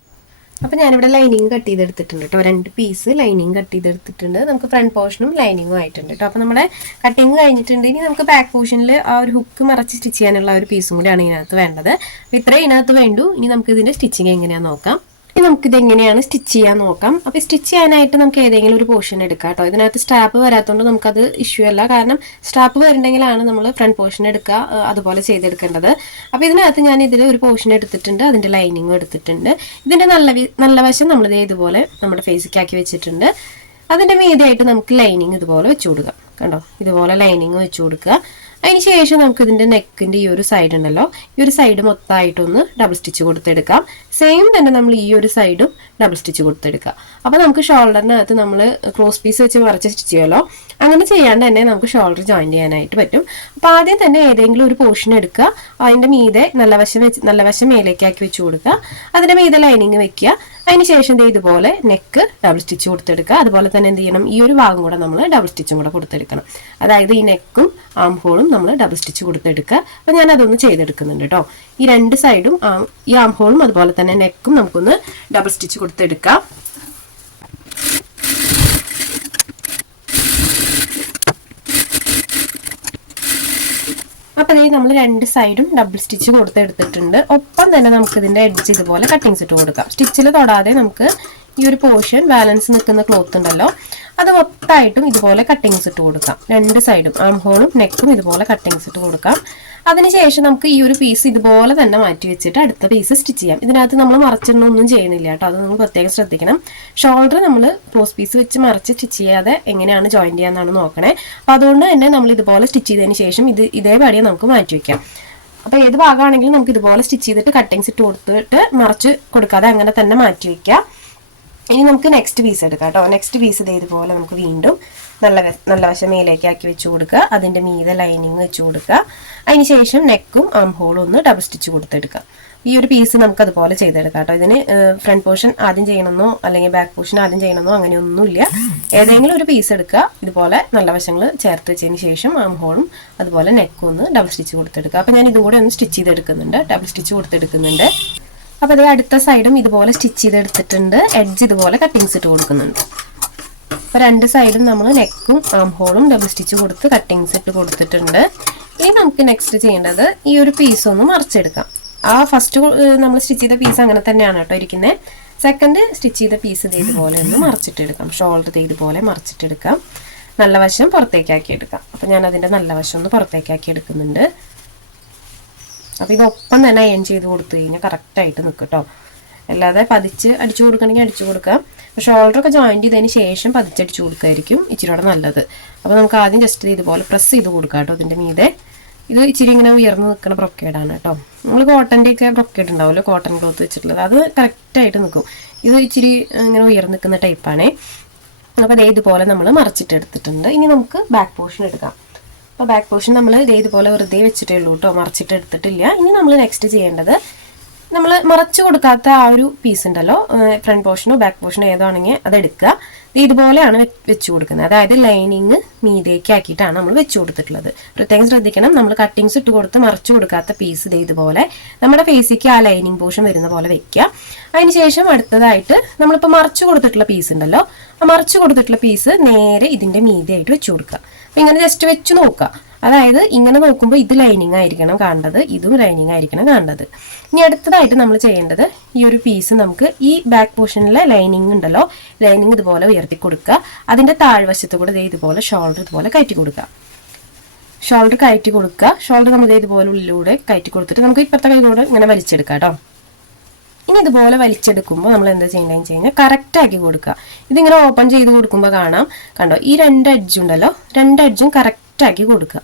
അപ്പോൾ ഞാനിവിടെ ലൈനിങ് കട്ട് ചെയ്തെടുത്തിട്ടുണ്ട് കേട്ടോ രണ്ട് പീസ് ലൈനിങ് കട്ട് ചെയ്തെടുത്തിട്ടുണ്ട്. നമുക്ക് ഫ്രണ്ട് പോർഷനും ലൈനിങ്ങും ആയിട്ടുണ്ട് കേട്ടോ അപ്പോൾ നമ്മുടെ കട്ടിങ് കഴിഞ്ഞിട്ടുണ്ട്. ഇനി നമുക്ക് ബാക്ക് പോർഷനിൽ ആ ഒരു ഹുക്ക് മറച്ച് സ്റ്റിച്ച് ചെയ്യാനുള്ള ഒരു പീസും കൂടിയാണ് ഇതിനകത്ത് വേണ്ടത്. അപ്പോൾ ഇത്രയും ഇതിനകത്ത് വേണ്ടു. ഇനി നമുക്ക് ഇതിന്റെ സ്റ്റിച്ചിങ് എങ്ങനെയാണെന്ന് നോക്കാം. ഇനി ഇത് എങ്ങനെയാണ് സ്റ്റിച്ച് ചെയ്യാൻ നോക്കാം. അപ്പോൾ സ്റ്റിച്ച് ചെയ്യാനായിട്ട് നമുക്ക് ഏതെങ്കിലും ഒരു പോർഷൻ എടുക്കാം കേട്ടോ. ഇതിനകത്ത് സ്ട്രാപ്പ് വരാത്തതുകൊണ്ട് നമുക്കത് ഇഷ്യൂ അല്ല. കാരണം സ്ട്രാപ്പ് വരണ്ടെങ്കിലാണ് നമ്മൾ ഫ്രണ്ട് പോർഷൻ എടുക്കുക അതുപോലെ ചെയ്തെടുക്കേണ്ടത്. അപ്പോൾ ഇതിനകത്ത് ഞാൻ ഇതിൽ ഒരു പോർഷൻ എടുത്തിട്ടുണ്ട്. അതിന്റെ ലൈനിങ്ങും എടുത്തിട്ടുണ്ട്. ഇതിന്റെ നല്ല നല്ല വശം നമ്മളിത് ഇതുപോലെ നമ്മുടെ ഫേസിക്കാക്കി വെച്ചിട്ടുണ്ട്. അതിന്റെ മീതിയായിട്ട് നമുക്ക് ലൈനിങ് ഇതുപോലെ വെച്ചു കൊടുക്കാം. കണ്ടോ? ഇതുപോലെ ലൈനിങ് വെച്ചു കൊടുക്കുക. അതിന് ശേഷം നമുക്ക് ഇതിന്റെ നെക്കിന്റെ ഈ ഒരു സൈഡ് ഉണ്ടല്ലോ. ഈ ഒരു സൈഡ് മൊത്തമായിട്ടൊന്ന് ഡബിൾ സ്റ്റിച്ച് കൊടുത്തെടുക്കാം. സെയിം തന്നെ നമ്മൾ ഈ ഒരു സൈഡും ഡബിൾ സ്റ്റിച്ച് കൊടുത്തെടുക്കാം. അപ്പോൾ നമുക്ക് ഷോൾഡറിനകത്ത് നമ്മൾ ക്രോസ് പീസ് വെച്ച് മറച്ച് സ്റ്റിച്ച് ചെയ്യുമല്ലോ. അങ്ങനെ ചെയ്യാണ്ട് തന്നെ നമുക്ക് ഷോൾഡർ ജോയിൻ ചെയ്യാനായിട്ട് പറ്റും. അപ്പോൾ ആദ്യം തന്നെ ഏതെങ്കിലും ഒരു പോർഷൻ എടുക്കുക. അതിന്റെ മീതെ നല്ല വശം വെച്ച് നല്ല വശം മേലേക്കാക്കി വെച്ച് കൊടുക്കുക. അതിന്റെ മീതെ ലൈനിങ് വെക്കുക. അതിന് ശേഷം ദേ ഇതുപോലെ നെക്ക് ഡബിൾ സ്റ്റിച്ച് കൊടുത്തെടുക്കുക. അതുപോലെ തന്നെ എന്ത് ചെയ്യണം? ഈ ഒരു ഭാഗം കൂടെ നമ്മൾ ഡബിൾ സ്റ്റിച്ചും കൂടെ കൊടുത്തെടുക്കണം. അതായത് ഈ നെക്കും ആം ഹോളും നമ്മൾ ഡബിൾ സ്റ്റിച്ച് കൊടുത്തെടുക്കുക. അപ്പോൾ ഞാൻ അതൊന്ന് ചെയ്തെടുക്കുന്നുണ്ട് കേട്ടോ ഈ രണ്ട് സൈഡും ഈ ആം ഹോളും അതുപോലെ തന്നെ നെക്കും നമുക്കൊന്ന് ഡബിൾ സ്റ്റിച്ച് കൊടുത്തെടുക്കാം. അപ്പോൾ ഇതേ നമ്മൾ രണ്ട് സൈഡും ഡബിൾ സ്റ്റിച്ച് കൊടുത്തെടുത്തിട്ടുണ്ട്. ഒപ്പം തന്നെ നമുക്ക് ഇതിന്റെ എഡ്ജ് ഇതുപോലെ കട്ടിങ്സ് ഇട്ട് കൊടുക്കാം. സ്റ്റിച്ചിൽ തൊടാതെ നമുക്ക് ഈ ഒരു പോർഷൻ ബാലൻസ് നിൽക്കുന്ന ക്ലോത്ത് ഉണ്ടല്ലോ അത് മൊത്തമായിട്ടും ഇതുപോലെ കട്ടിങ്സ് ഇട്ട് കൊടുക്കാം. രണ്ട് സൈഡും ആം ഹോളും നെക്കും ഇതുപോലെ കട്ടിങ്സ് ഇട്ട് കൊടുക്കാം. അതിനുശേഷം നമുക്ക് ഈ ഒരു പീസ് ഇതുപോലെ തന്നെ മാറ്റി വെച്ചിട്ട് അടുത്ത പീസ് സ്റ്റിച്ച് ചെയ്യാം. ഇതിനകത്ത് നമ്മൾ മറച്ചിടണമൊന്നും ചെയ്യുന്നില്ല കേട്ടോ. അത് നമ്മൾ പ്രത്യേകം ശ്രദ്ധിക്കണം. ഷോൾഡർ നമ്മൾ ക്ലോസ് പീസ് വെച്ച് മറച്ച് സ്റ്റിച്ച് ചെയ്യാതെ എങ്ങനെയാണ് ജോയിൻ ചെയ്യാന്നാണ് നോക്കണേ. അപ്പോൾ അതുകൊണ്ട് തന്നെ നമ്മൾ ഇതുപോലെ സ്റ്റിച്ച് ചെയ്തതിന് ശേഷം ഇത് ഇതേപടിയെ നമുക്ക് മാറ്റി വയ്ക്കാം അപ്പോൾ ഏത് ഭാഗമാണെങ്കിലും നമുക്ക് ഇതുപോലെ സ്റ്റിച്ച് ചെയ്തിട്ട് കട്ടിങ്സ് ഇട്ട് കൊടുത്തിട്ട് മറച്ച് കൊടുക്കാതെ അങ്ങനെ തന്നെ മാറ്റി വെക്കാം. ഇനി നമുക്ക് നെക്സ്റ്റ് പീസ് എടുക്കാം കേട്ടോ. നെക്സ്റ്റ് പീസ് ഇതേ നമുക്ക് വീണ്ടും നല്ല നല്ല വശം മേലേക്ക് ആക്കി വെച്ച് കൊടുക്കുക. അതിന്റെ മീതെ ലൈനിങ് വെച്ച് കൊടുക്കുക. അതിന് ശേഷം നെക്കും ആം ഹോളും ഒന്ന് ഡബിൾ സ്റ്റിച്ച് കൊടുത്തെടുക്കുക. ഈ ഒരു പീസ് നമുക്ക് അതുപോലെ ചെയ്തെടുക്കാം കേട്ടോ. ഇതിന് ഫ്രണ്ട് പോർഷൻ ആദ്യം ചെയ്യണമെന്നോ അല്ലെങ്കിൽ ബാക്ക് പോർഷൻ ആദ്യം ചെയ്യണമെന്നോ അങ്ങനെയൊന്നുമില്ല. ഏതെങ്കിലും ഒരു പീസ് എടുക്കുക. ഇതുപോലെ നല്ല വശങ്ങൾ ചേർത്ത് വെച്ചതിന് ശേഷം ആം ഹോളും അതുപോലെ നെക്കും ഒന്ന് ഡബിൾ സ്റ്റിച്ച് കൊടുത്തെടുക്കുക. അപ്പോൾ ഞാൻ ഇതും കൂടെ ഒന്ന് സ്റ്റിച്ച് ചെയ്തെടുക്കുന്നുണ്ട്. ഡബിൾ സ്റ്റിച്ച് കൊടുത്തെടുക്കുന്നുണ്ട്. അപ്പോൾ അതേ അടുത്ത സൈഡും ഇതുപോലെ സ്റ്റിച്ച് ചെയ്തെടുത്തിട്ടുണ്ട്. എഡ്ജ് ഇതുപോലെ കട്ടിങ്സ് ഇട്ട് കൊടുക്കുന്നുണ്ട്. അപ്പോൾ രണ്ട് സൈഡും നമ്മൾ നെക്കും ആം ഹോളും ഡബിൾ സ്റ്റിച്ച് കൊടുത്ത് കട്ടിങ്സ് ഇട്ട് കൊടുത്തിട്ടുണ്ട്. ഇനി നമുക്ക് നെക്സ്റ്റ് ചെയ്യേണ്ടത് ഈ ഒരു പീസ് ഒന്ന് മറിച്ചെടുക്കാം. ആ ഫസ്റ്റ് നമ്മൾ സ്റ്റിച്ച് ചെയ്ത പീസ് അങ്ങനെ തന്നെയാണ് കേട്ടോ ഇരിക്കുന്നത് സെക്കൻഡ് സ്റ്റിച്ച് ചെയ്ത പീസ് ഇതേതുപോലെ ഒന്ന് മറിച്ചിട്ടെടുക്കാം. ഷോൾഡർ ഇതുപോലെ മറിച്ചിട്ടെടുക്കാം. നല്ല വശം പുറത്തേക്കാക്കി എടുക്കാം. അപ്പോൾ ഞാൻ അതിന്റെ നല്ല വശം ഒന്ന് പുറത്തേക്കാക്കി എടുക്കുന്നുണ്ട്. അപ്പോൾ ഇതൊപ്പം തന്നെ അയൺ ചെയ്ത് കൊടുത്തു കഴിഞ്ഞാൽ കറക്റ്റായിട്ട് നിൽക്കും കേട്ടോ അല്ലാതെ പതിച്ച് അടിച്ചു കൊടുക്കണമെങ്കിൽ അടിച്ചു കൊടുക്കാം. ഷോൾഡർ ഒക്കെ ജോയിന്റ് ചെയ്തതിന് ശേഷം പതിച്ചടിച്ചു കൊടുക്കായിരിക്കും ഇച്ചിരി കൂടെ നല്ലത്. അപ്പോൾ നമുക്ക് ആദ്യം ജസ്റ്റ് ഇതുപോലെ പ്രസ് ചെയ്ത് കൊടുക്കാം കേട്ടോ ഇതിന്റെ മീതെ. ഇത് ഇച്ചിരി ഇങ്ങനെ ഉയർന്ന് നിൽക്കുന്ന ബ്രൊക്കേഡാണ് കേട്ടോ നമ്മൾ കോട്ടന്റെയൊക്കെ ബ്രൊക്കേഡ് ഉണ്ടാവുമല്ലോ കോട്ടൺ ക്ലോത്ത് വെച്ചിട്ടുള്ളത്. അത് കറക്റ്റായിട്ട് നിൽക്കും ഇത് ഇച്ചിരി ഇങ്ങനെ ഉയർന്ന് നിൽക്കുന്ന ടൈപ്പാണേ അപ്പോൾ അതേ ഇതുപോലെ നമ്മൾ മറച്ചിട്ട് എടുത്തിട്ടുണ്ട് ഇനി നമുക്ക് ബാക്ക് പോർഷൻ എടുക്കാം. അപ്പോൾ ബാക്ക് പോർഷൻ നമ്മൾ ഇതേ ഇതുപോലെ വെറുതെ വെച്ചിട്ടേ ഉള്ളൂ കേട്ടോ മറച്ചിട്ട് എടുത്തിട്ടില്ല. ഇനി നമ്മൾ നെക്സ്റ്റ് ചെയ്യേണ്ടത് നമ്മൾ മറച്ചു കൊടുക്കാത്ത ആ ഒരു പീസ് ഉണ്ടല്ലോ. ഫ്രണ്ട് പോർഷനോ ബാക്ക് പോർഷനോ ഏതാണെങ്കിൽ അത് എടുക്കുക. ഇത് ഇതുപോലെയാണ് വെച്ച് കൊടുക്കുന്നത്. അതായത് ലൈനിങ് മീതേക്ക് ആക്കിയിട്ടാണ് നമ്മൾ വെച്ച് കൊടുത്തിട്ടുള്ളത്. പ്രത്യേകം ശ്രദ്ധിക്കണം. നമ്മൾ കട്ടിങ്സ് ഇട്ട് കൊടുത്ത് മറച്ചു കൊടുക്കാത്ത പീസ് ഇത് ഇതുപോലെ നമ്മുടെ ഫേസിക്ക് ആ ലൈനിങ് പോർഷൻ വരുന്ന പോലെ വെക്കുക. അതിനുശേഷം അടുത്തതായിട്ട് നമ്മളിപ്പോൾ മറച്ചു കൊടുത്തിട്ടുള്ള പീസ് ഉണ്ടല്ലോ. ആ മറച്ചു കൊടുത്തിട്ടുള്ള പീസ് നേരെ ഇതിന്റെ മീതയായിട്ട് വെച്ച് കൊടുക്കുക. അപ്പം ഇങ്ങനെ ജസ്റ്റ് വെച്ച് നോക്കുക. അതായത് ഇങ്ങനെ നോക്കുമ്പോൾ ഇത് ലൈനിങ് ആയിരിക്കണം കാണേണ്ടത് ഇതും ലൈനിങ് ആയിരിക്കണം കാണേണ്ടത്. ഇനി അടുത്തതായിട്ട് നമ്മൾ ചെയ്യേണ്ടത് ഈ ഒരു പീസ് നമുക്ക് ഈ ബാക്ക് പോർഷനിലെ ലൈനിങ് ഉണ്ടല്ലോ ലൈനിങ് ഇതുപോലെ ഉയർത്തി കൊടുക്കുക. അതിന്റെ താഴ്വശത്ത് കൂടെ ഇതുപോലെ ഷോൾഡർ ഇതുപോലെ കയറ്റി കൊടുക്കുക. ഷോൾഡർ കയറ്റി കൊടുക്കുക. ഷോൾഡർ നമ്മൾ ഇതുപോലെ ഉള്ളിലൂടെ കയറ്റി കൊടുത്തിട്ട് നമുക്ക് ഇപ്പുറത്തെ കൈയിലൂടെ ഇങ്ങനെ വലിച്ചെടുക്കാം കേട്ടോ. ഇനി ഇതുപോലെ വലിച്ചെടുക്കുമ്പോൾ നമ്മൾ എന്താ ചെയ്യേണ്ടതെന്ന് വെച്ച് കഴിഞ്ഞാൽ കറക്റ്റ് ആക്കി കൊടുക്കുക. ഇതിങ്ങനെ ഓപ്പൺ ചെയ്ത് കൊടുക്കുമ്പോൾ കാണാം. കണ്ടോ? ഈ രണ്ട് എഡ്ജ് ഉണ്ടല്ലോ. രണ്ട് അഡ്ജും കറക്റ്റ് ആക്കി കൊടുക്കുക.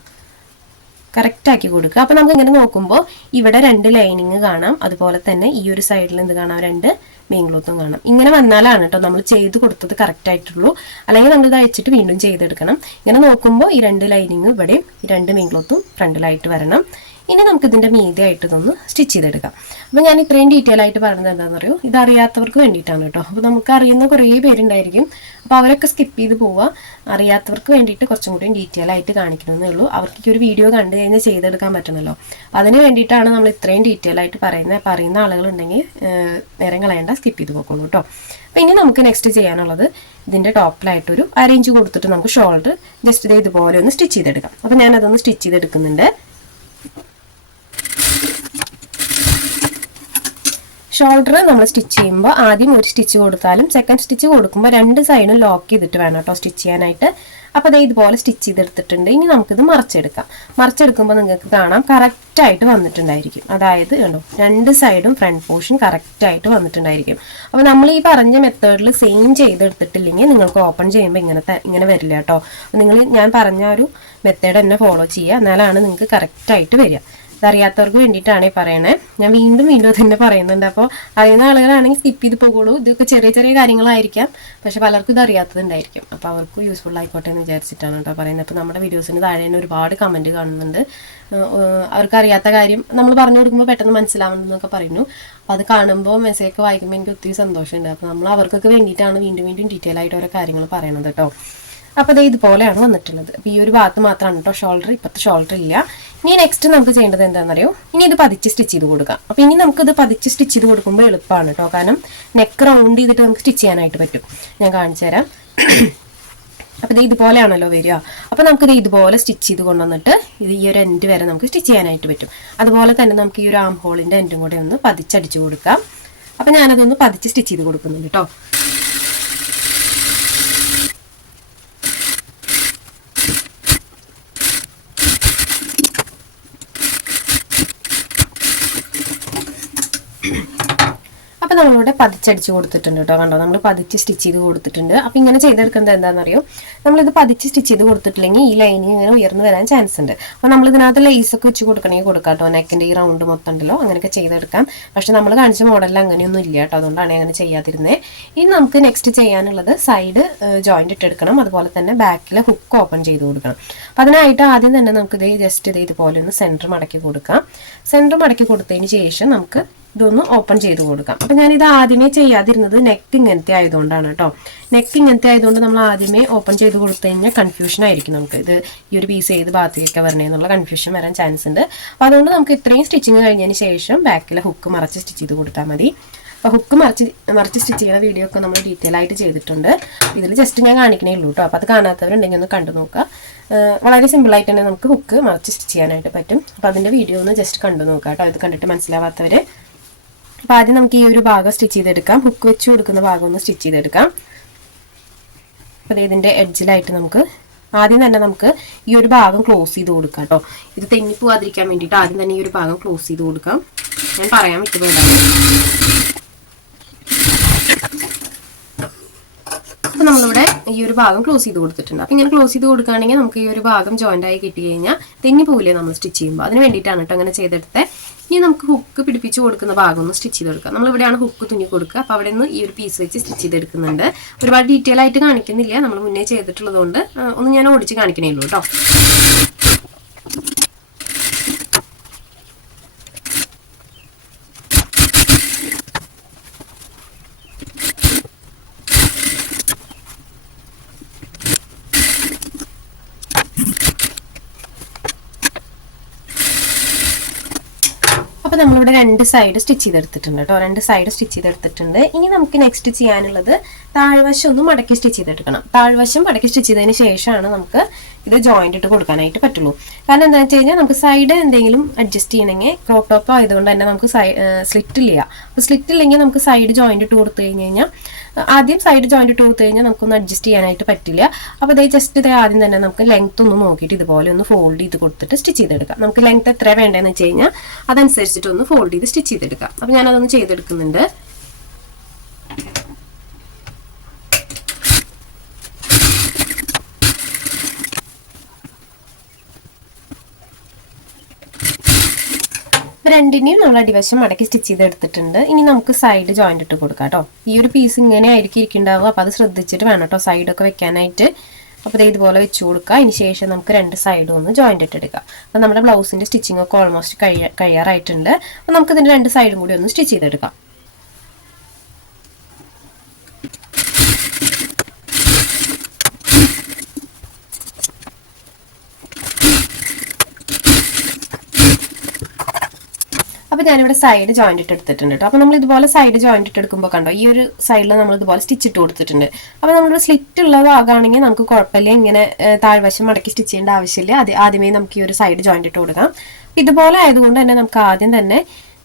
കറക്റ്റ് ആക്കി കൊടുക്കുക. അപ്പം നമുക്ക് ഇങ്ങനെ നോക്കുമ്പോൾ ഇവിടെ രണ്ട് ലൈനിങ് കാണാം. അതുപോലെ തന്നെ ഈ ഒരു സൈഡിൽ എന്ത് കാണാം? രണ്ട് മെയിൻ ക്ലോത്തും കാണാം. ഇങ്ങനെ വന്നാലാണ് കേട്ടോ നമ്മൾ ചെയ്ത് കൊടുത്തത് കറക്റ്റ് ആയിട്ടുള്ളൂ. അല്ലെങ്കിൽ നമ്മൾ ഇത് അയച്ചിട്ട് വീണ്ടും ചെയ്തെടുക്കണം. ഇങ്ങനെ നോക്കുമ്പോൾ ഈ രണ്ട് ലൈനിങ് ഇവിടെയും ഈ രണ്ട് മെയിൻ ക്ലോത്തും ഫ്രണ്ടിലായിട്ട് വരണം. ഇനി നമുക്ക് ഇതിന്റെ മീതെ ആയിട്ട് ഇതൊന്ന് സ്റ്റിച്ച് ചെയ്തെടുക്കാം. അപ്പോൾ ഞാൻ ഇത്രയും ഡീറ്റെയിൽ ആയിട്ട് പറഞ്ഞത് എന്താണെന്ന് അറിയോ ഇത് അറിയാത്തവർക്ക് വേണ്ടിയിട്ടാണ് കേട്ടോ. അപ്പോൾ നമുക്ക് അറിയുന്ന കുറേ പേരുണ്ടായിരിക്കും. അപ്പോൾ അവരൊക്കെ സ്കിപ്പ് ചെയ്ത് പോവുക അറിയാത്തവർക്ക് വേണ്ടിയിട്ട് കുറച്ചും കൂടി ഡീറ്റെയിൽ ആയിട്ട് കാണിക്കണമെന്നേ ഉള്ളൂ. അവർക്ക് ഒരു വീഡിയോ കണ്ടു കഴിഞ്ഞാൽ ചെയ്തെടുക്കാൻ പറ്റണമല്ലോ അതിന് വേണ്ടിയിട്ടാണ് നമ്മൾ ഇത്രയും ഡീറ്റെയിൽ ആയിട്ട് പറയുന്നത് പറയുന്ന ആളുകളുണ്ടെങ്കിൽ നേരം കളയണ്ട. സ്കിപ്പ് ചെയ്ത് പോക്കോളൂ കേട്ടോ. അപ്പോൾ ഇനി നമുക്ക് നെക്സ്റ്റ് ചെയ്യാനുള്ളത് ഇതിന്റെ ടോപ്പിലായിട്ടൊരു അറേഞ്ച് കൊടുത്തിട്ട് നമുക്ക് ഷോൾഡർ ജസ്റ്റ് ഇതേ ഇതുപോലെ ഒന്ന് സ്റ്റിച്ച് ചെയ്തെടുക്കാം. അപ്പോൾ ഞാനതൊന്ന് സ്റ്റിച്ച് ചെയ്തെടുക്കുന്നുണ്ട്. ഷോൾഡർ നമ്മൾ സ്റ്റിച്ച് ചെയ്യുമ്പോൾ ആദ്യം ഒരു സ്റ്റിച്ച് കൊടുത്താലും സെക്കൻഡ് സ്റ്റിച്ച് കൊടുക്കുമ്പോൾ രണ്ട് സൈഡും ലോക്ക് ചെയ്തിട്ട് വേണം കേട്ടോ സ്റ്റിച്ച് ചെയ്യാനായിട്ട്. അപ്പോൾ അതേ ഇതുപോലെ സ്റ്റിച്ച് ചെയ്തെടുത്തിട്ടുണ്ട്. ഇനി നമുക്കിത് മറിച്ചെടുക്കാം. മറിച്ചെടുക്കുമ്പോൾ നിങ്ങൾക്ക് കാണാം കറക്റ്റായിട്ട് വന്നിട്ടുണ്ടായിരിക്കും. അതായത് കണ്ടോ രണ്ട് സൈഡും ഫ്രണ്ട് പോർഷൻ കറക്റ്റായിട്ട് വന്നിട്ടുണ്ടായിരിക്കും. അപ്പോൾ നമ്മൾ ഈ പറഞ്ഞ മെത്തേഡിൽ സെയിം ചെയ്തെടുത്തിട്ടില്ലെങ്കിൽ നിങ്ങൾക്ക് ഓപ്പൺ ചെയ്യുമ്പോൾ ഇങ്ങനത്തെ ഇങ്ങനെ വരില്ല കേട്ടോ. നിങ്ങൾ ഞാൻ പറഞ്ഞ ഒരു മെത്തേഡ് തന്നെ ഫോളോ ചെയ്യുക. എന്നാലാണ് നിങ്ങൾക്ക് കറക്റ്റായിട്ട് വരിക. ഇതറിയാത്തവർക്ക് വേണ്ടിയിട്ടാണ് പറയണേ. ഞാൻ വീണ്ടും വീണ്ടും തന്നെ പറയുന്നുണ്ട്. അപ്പോൾ അറിയുന്ന ആളുകളാണെങ്കിൽ സ്കിപ്പ് ചെയ്ത് പോകുള്ളൂ ഇതൊക്കെ ചെറിയ ചെറിയ കാര്യങ്ങളായിരിക്കാം. പക്ഷെ പലർക്കും ഇത് അറിയാത്തതുണ്ടായിരിക്കും. അപ്പോൾ അവർക്ക് യൂസ്ഫുൾ ആയിക്കോട്ടെ എന്ന് വിചാരിച്ചിട്ടാണ് കേട്ടോ പറയുന്നത്. അപ്പോൾ നമ്മുടെ വീഡിയോസിന് താഴെ തന്നെ ഒരുപാട് കമന്റ് കാണുന്നുണ്ട്. അവർക്ക് അറിയാത്ത കാര്യം നമ്മൾ പറഞ്ഞു കൊടുക്കുമ്പോൾ പെട്ടെന്ന് മനസ്സിലാവുന്നതെന്നൊക്കെ പറയുന്നു. അപ്പോൾ അത് കാണുമ്പോൾ മെസ്സേജ് വായിക്കുമ്പോൾ എനിക്ക് ഒത്തിരി സന്തോഷമുണ്ട്. അപ്പോൾ നമ്മൾ അവർക്കൊക്കെ വേണ്ടിയിട്ടാണ് വീണ്ടും വീണ്ടും ഡീറ്റെയിൽ ആയിട്ട് ഓരോ കാര്യങ്ങൾ പറയണത് കേട്ടോ. അപ്പോൾ ഇത് ഇതുപോലെയാണ് വന്നിട്ടുള്ളത്. അപ്പോൾ ഈ ഒരു ഭാഗത്ത് മാത്രമാണ് കേട്ടോ ഷോൾഡർ ഇപ്പോഴത്തെ ഷോൾഡർ ഇല്ല. ഇനി നെക്സ്റ്റ് നമുക്ക് ചെയ്യേണ്ടത് എന്താണെന്നറിയോ ഇനി ഇത് പതിച്ച് സ്റ്റിച്ച് ചെയ്ത് കൊടുക്കാം. അപ്പോൾ ഇനി നമുക്കിത് പതിച്ച് സ്റ്റിച്ച് ചെയ്ത് കൊടുക്കുമ്പോൾ എളുപ്പമാണ് കേട്ടോ കാരണം നെക്ക് റൗണ്ട് ചെയ്തിട്ട് നമുക്ക് സ്റ്റിച്ച് ചെയ്യാനായിട്ട് പറ്റും. ഞാൻ കാണിച്ചു തരാം. അപ്പോൾ ഇത് ഇതുപോലെയാണല്ലോ വരിക. അപ്പോൾ നമുക്കിത് ഇതുപോലെ സ്റ്റിച്ച് ചെയ്ത് കൊണ്ടുവന്നിട്ട് ഇത് ഈ ഒരു എൻഡ് വരെ നമുക്ക് സ്റ്റിച്ച് ചെയ്യാനായിട്ട് പറ്റും. അതുപോലെ തന്നെ നമുക്ക് ഈ ഒരു ആം ഹോളിന്റെ എൻഡും കൂടെ ഒന്ന് പതിച്ചടിച്ച് കൊടുക്കാം. അപ്പോൾ ഞാനതൊന്ന് പതിച്ച് സ്റ്റിച്ച് ചെയ്ത് കൊടുക്കുന്നുണ്ട് കേട്ടോ നമ്മളിവിടെ പതിച്ചടിച്ച് കൊടുത്തിട്ടുണ്ട് കേട്ടോ. കണ്ടോ? നമ്മൾ പതിച്ച് സ്റ്റിച്ച് ചെയ്ത് കൊടുത്തിട്ടുണ്ട്. അപ്പോൾ ഇങ്ങനെ ചെയ്തെടുക്കുന്നത് എന്താണെന്നറിയോ? നമ്മളിത് പതിച്ച് സ്റ്റിച്ച് ചെയ്ത് കൊടുത്തിട്ടില്ലെങ്കിൽ ഈ ലൈനിങ് ഇങ്ങനെ ഉയർന്നു വരാൻ ചാൻസ് ഉണ്ട്. അപ്പോൾ നമ്മൾ ഇതിനകത്ത് ലേസ് ഒക്കെ വെച്ച് കൊടുക്കണമെങ്കിൽ കൊടുക്കാം കേട്ടോ. നെക്കിന്റെ ഈ റൗണ്ട് മൊത്തം ഉണ്ടല്ലോ. അങ്ങനെയൊക്കെ ചെയ്തെടുക്കാം. പക്ഷെ നമ്മൾ കാണിച്ച മോഡലിൽ അങ്ങനെയൊന്നും ഇല്ല കേട്ടോ. അതുകൊണ്ടാണ് അങ്ങനെ ചെയ്യാതിരുന്നത് ഇനി നമുക്ക് നെക്സ്റ്റ് ചെയ്യാനുള്ളത് സൈഡ് ജോയിന്റ് ഇട്ടെടുക്കണം അതുപോലെ തന്നെ ബാക്കിൽ ഹുക്ക് ഓപ്പൺ ചെയ്ത് കൊടുക്കണം. അപ്പോൾ അതിനായിട്ട് ആദ്യം തന്നെ നമുക്ക് ഇത് ജസ്റ്റ് ഇത് ഇതുപോലെ ഒന്ന് സെന്റർ മടക്കി കൊടുക്കാം. സെന്റർ മടക്കി കൊടുത്തതിന് ശേഷം നമുക്ക് ഇതൊന്ന് ഓപ്പൺ ചെയ്ത് കൊടുക്കാം. അപ്പം ഞാനിത് ആദ്യമേ ചെയ്യാതിരുന്നത് നെക്ക് ഇങ്ങനത്തെ ആയതുകൊണ്ടാണ് കേട്ടോ. നെക്ക് ഇങ്ങനത്തെ ആയതുകൊണ്ട് നമ്മൾ ആദ്യമേ ഓപ്പൺ ചെയ്ത് കൊടുത്തു കഴിഞ്ഞാൽ കൺഫ്യൂഷൻ ആയിരിക്കും നമുക്ക്. ഇത് ഈ ഒരു പീസ് ഏത് ഭാഗത്തേക്കൊക്കെ വരണേന്നുള്ള കൺഫ്യൂഷൻ വരാൻ ചാൻസ് ഉണ്ട്. അപ്പോൾ അതുകൊണ്ട് നമുക്ക് ഇത്രയും സ്റ്റിച്ചിങ് കഴിഞ്ഞതിന് ശേഷം ബാക്കിലെ ഹുക്ക് മറച്ച് സ്റ്റിച്ച് ചെയ്ത് കൊടുത്താൽ മതി. അപ്പോൾ ഹുക്ക് മറിച്ച് മറിച്ച് സ്റ്റിച്ച് ചെയ്യുന്ന വീഡിയോ ഒക്കെ നമ്മൾ ഡീറ്റെയിൽ ആയിട്ട് ചെയ്തിട്ടുണ്ട്. ഇതിൽ ജസ്റ്റ് ഞാൻ കാണിക്കണേ ഉള്ളൂ കേട്ടോ. അപ്പോൾ അത് കാണാത്തവരുണ്ടെങ്കിൽ ഒന്ന് കണ്ടു നോക്കുക വളരെ സിമ്പിളായിട്ട് തന്നെ നമുക്ക് ഹുക്ക് മറിച്ച് സ്റ്റിച്ച് ചെയ്യാനായിട്ട് പറ്റും. അപ്പോൾ അതിന്റെ വീഡിയോ ഒന്ന് ജസ്റ്റ് കണ്ടു നോക്കാം കേട്ടോ. ഇത് കണ്ടിട്ട് മനസ്സിലാവാത്തവർ അപ്പോൾ ആദ്യം നമുക്ക് ഈ ഒരു ഭാഗം സ്റ്റിച്ച് ചെയ്തെടുക്കാം. ഹുക്ക് വെച്ച് കൊടുക്കുന്ന ഭാഗം ഒന്ന് സ്റ്റിച്ച് ചെയ്തെടുക്കാം. അപ്പോൾ ഇതിന്റെ എഡ്ജിലായിട്ട് നമുക്ക് ആദ്യം തന്നെ നമുക്ക് ഈ ഒരു ഭാഗം ക്ലോസ് ചെയ്ത് കൊടുക്കാം കേട്ടോ ഇത് തെന്നിപ്പോവാതിരിക്കാൻ വേണ്ടിയിട്ട് ആദ്യം തന്നെ ഈ ഒരു ഭാഗം ക്ലോസ് ചെയ്ത് കൊടുക്കാം. ഞാൻ പറയാൻ വിട്ടുപോയതാണ് അപ്പോൾ നമ്മളിവിടെ ഈ ഒരു ഭാഗം ക്ലോസ് ചെയ്ത് കൊടുത്തിട്ടുണ്ട്. അപ്പം ഇങ്ങനെ ക്ലോസ് ചെയ്ത് കൊടുക്കുകയാണെങ്കിൽ നമുക്ക് ഈ ഒരു ഭാഗം ജോയിന്റ് ആയി കിട്ടി കഴിഞ്ഞാൽ തെങ്ങി പോവില്ലേ നമ്മൾ സ്റ്റിച്ച് ചെയ്യുമ്പോൾ അതിന് വേണ്ടിയിട്ടാണ് കേട്ടോ അങ്ങനെ ചെയ്തെടുത്തത് ഇനി നമുക്ക് ഹുക്ക് പിടിപ്പിച്ച് കൊടുക്കുന്ന ഭാഗം ഒന്ന് സ്റ്റിച്ച് ചെയ്ത് കൊടുക്കാം നമ്മൾ ഇവിടെയാണ് ഹുക്ക് തുന്നി കൊടുക്കുക. അപ്പോൾ അവിടെ നിന്ന് ഈ ഒരു പീസ് വെച്ച് സ്റ്റിച്ച് ചെയ്തെടുക്കുന്നുണ്ട്. ഒരുപാട് ഡീറ്റെയിൽ ആയിട്ട് കാണിക്കുന്നില്ല. നമ്മൾ മുന്നേ ചെയ്തിട്ടുള്ളതുകൊണ്ട് ഒന്ന് ഞാൻ ഓടിച്ച് കാണിക്കണേ ഉള്ളൂ കേട്ടോ അപ്പോൾ നമ്മളിവിടെ രണ്ട് സൈഡ് സ്റ്റിച്ച് ചെയ്തെടുത്തിട്ടുണ്ട് കേട്ടോ രണ്ട് സൈഡ് സ്റ്റിച്ച് ചെയ്തെടുത്തിട്ടുണ്ട്. ഇനി നമുക്ക് നെക്സ്റ്റ് ചെയ്യാനുള്ളത് താഴ്വശം ഒന്ന് മടക്കി സ്റ്റിച്ച് ചെയ്തെടുക്കണം. താഴ്വശം മടക്കി സ്റ്റിച്ച് ചെയ്തതിന് ശേഷമാണ് നമുക്ക് ഇത് ജോയിന്റ് ഇട്ട് കൊടുക്കാനായിട്ട് പറ്റുള്ളൂ. കാരണം എന്താണെന്ന് വെച്ച് കഴിഞ്ഞാൽ നമുക്ക് സൈഡ് എന്തെങ്കിലും അഡ്ജസ്റ്റ് ചെയ്യണമെങ്കിൽ ക്രോപ്പ് ടോപ്പ് ആയതുകൊണ്ട് തന്നെ നമുക്ക് സ്ലിറ്റ് ഇല്ല. അപ്പോൾ സ്ലിറ്റ് ഇല്ലെങ്കിൽ നമുക്ക് സൈഡ് ജോയിന്റ് ഇട്ട് കൊടുത്തു കഴിഞ്ഞ് കഴിഞ്ഞാൽ ആദ്യം സൈഡ് ജോയിന്റ് ഇട്ട് കൊടുത്തു കഴിഞ്ഞാൽ നമുക്കൊന്ന് അഡ്ജസ്റ്റ് ചെയ്യാനായിട്ട് പറ്റില്ല. അപ്പോൾ ഇതേ ജസ്റ്റ് ഇതേ ആദ്യം തന്നെ നമുക്ക് ലെങ്ത് ഒന്ന് നോക്കിയിട്ട് ഇതുപോലെ ഒന്ന് ഫോൾഡ് ചെയ്ത് കൊടുത്തിട്ട് സ്റ്റിച്ച് ചെയ്തെടുക്കാം. നമുക്ക് ലെങ്ത് എത്ര വേണ്ടതെന്ന് വെച്ച് കഴിഞ്ഞാൽ അതനുസരിച്ചിട്ട് ഒന്ന് ഫോൾഡ് ചെയ്ത് സ്റ്റിച്ച് ചെയ്തെടുക്കാം. അപ്പോൾ ഞാനതൊന്ന് ചെയ്തെടുക്കുന്നുണ്ട്. രണ്ടിനെയും നമ്മൾ അടിവശം മടക്കി സ്റ്റിച്ച് ചെയ്ത് എടുത്തിട്ടുണ്ട് ഇനി നമുക്ക് സൈഡ് ജോയിന്റ് ഇട്ട് കൊടുക്കാം കേട്ടോ. ഈ ഒരു പീസ് ഇങ്ങനെ ആയിരിക്കും ഇരിക്കുന്നുണ്ടാവുക അപ്പോൾ അത് ശ്രദ്ധിച്ചിട്ട് വേണം കേട്ടോ സൈഡൊക്കെ വെക്കാനായിട്ട്. അപ്പോൾ ദേ ഇതുപോലെ വെച്ച് കൊടുക്കുക അതിന് ശേഷം നമുക്ക് രണ്ട് സൈഡും ഒന്ന് ജോയിന്റ് ഇട്ട് എടുക്കാം. അപ്പോൾ നമ്മുടെ ബ്ലൗസിന്റെ സ്റ്റിച്ചിങ് ഒക്കെ ഓൾമോസ്റ്റ് കഴിയ കഴിയാറായിട്ടുണ്ട്. അപ്പോൾ നമുക്ക് ഇതിന്റെ രണ്ട് സൈഡും കൂടി ഒന്ന് സ്റ്റിച്ച് ചെയ്തെടുക്കാം. അപ്പോൾ ഞാനിവിടെ സൈഡ് ജോയിന്റ് ഇട്ട് എടുത്തിട്ടുണ്ട് കേട്ടോ അപ്പോൾ നമ്മൾ ഇതുപോലെ സൈഡ് ജോയിന്റ് ഇട്ട് എടുക്കുമ്പോൾ കണ്ടോ ഈ ഒരു സൈഡിൽ നമ്മൾ ഇതുപോലെ സ്റ്റിച്ച് ഇട്ട് കൊടുത്തിട്ടുണ്ട്. അപ്പോൾ നമ്മളൊരു സ്ലിറ്റ് ഉള്ള ഭാഗമാണെങ്കിൽ നമുക്ക് കുഴപ്പമില്ല ഇങ്ങനെ താഴ്വശം മടക്കി സ്റ്റിച്ച് ചെയ്യേണ്ട ആവശ്യമില്ല. അത് ആദ്യമേ നമുക്ക് ഈ ഒരു സൈഡ് ജോയിന്റ് ഇട്ട് കൊടുക്കാം. ഇതുപോലെ ആയതുകൊണ്ട് തന്നെ നമുക്ക് ആദ്യം തന്നെ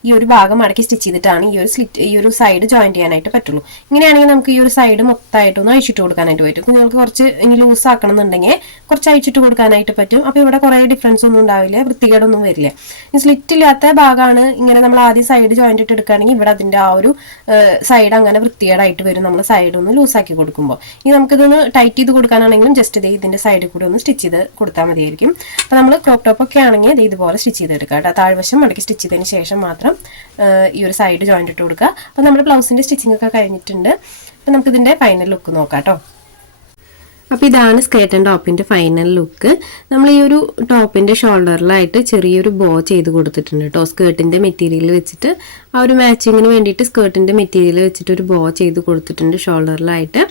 ഈ ഒരു ഭാഗം മടക്കി സ്റ്റിച്ച് ചെയ്തിട്ടാണ് ഈ ഒരു സ്ലിറ്റ് ഈ ഒരു സൈഡ് ജോയിൻ ചെയ്യാനായിട്ട് പറ്റുള്ളൂ. ഇങ്ങനെയാണെങ്കിൽ നമുക്ക് ഈ ഒരു സൈഡ് മൊത്തമായിട്ടൊന്ന് അഴിച്ചിട്ട് കൊടുക്കാനായിട്ട് പറ്റും. നിങ്ങൾക്ക് കുറച്ച് ഇനി ലൂസ് ആക്കണം എന്നുണ്ടെങ്കിൽ കുറച്ച് അഴിച്ചിട്ട് കൊടുക്കാനായിട്ട് പറ്റും. അപ്പോൾ ഇവിടെ കുറേ ഡിഫറൻസ് ഒന്നും ഉണ്ടാവില്ല വൃത്തികേടൊന്നും വരില്ല. സ്ലിറ്റ് ഇല്ലാത്ത ഭാഗമാണ് ഇങ്ങനെ നമ്മൾ ആദ്യം സൈഡ് ജോയിന്റ് ഇട്ട് എടുക്കുകയാണെങ്കിൽ ഇവിടെ അതിന്റെ ആ ഒരു സൈഡ് അങ്ങനെ വൃത്തികേടായിട്ട് വരും. നമ്മൾ സൈഡ് ഒന്ന് ലൂസാക്കി കൊടുക്കുമ്പോൾ. ഇനി നമുക്കിതൊന്ന് ടൈറ്റ് ചെയ്ത് കൊടുക്കാനാണെങ്കിലും ജസ്റ്റ് ഇതേ ഇതിന്റെ സൈഡിൽ കൂടി ഒന്ന് സ്റ്റിച്ച് ചെയ്ത് കൊടുത്താൽ മതിയായിരിക്കും. അപ്പോൾ നമ്മൾ ക്രോപ്പ് ടോപ്പ് ഒക്കെ ആണെങ്കിൽ ഇത് ഇതുപോലെ സ്റ്റിച്ച് ചെയ്തെടുക്കുക കേട്ടോ. താഴ്വശം മടക്കി സ്റ്റിച്ച് ചെയ്തതിന് ശേഷം മാത്രം ആ, ഈ ഒരു സൈഡ് ജോയിന്റ് ഇട്ട് കൊടുക്കുക. അപ്പോൾ നമ്മൾ ബ്ലൗസിന്റെ സ്റ്റിച്ചിങ് ഒക്കെ കഴിഞ്ഞിട്ടുണ്ട്. അപ്പോൾ നമുക്കിതിന്റെ ഫൈനൽ ലുക്ക് നോക്കാം കേട്ടോ അപ്പോൾ ഇതാണ് സ്കേർട്ട് ആൻഡ് ടോപ്പിന്റെ ഫൈനൽ ലുക്ക് നമ്മൾ ഈ ഒരു ടോപ്പിന്റെ ഷോൾഡറിലായിട്ട് ചെറിയൊരു ബോ ചെയ്ത് കൊടുത്തിട്ടുണ്ട് കേട്ടോ സ്കേർട്ടിന്റെ മെറ്റീരിയൽ വെച്ചിട്ട് ആ ഒരു മാച്ചിങ്ങിന് വേണ്ടിയിട്ട് സ്കേർട്ടിന്റെ മെറ്റീരിയൽ വെച്ചിട്ട് ഒരു ബോ ചെയ്ത് കൊടുത്തിട്ടുണ്ട് ഷോൾഡറിലായിട്ട്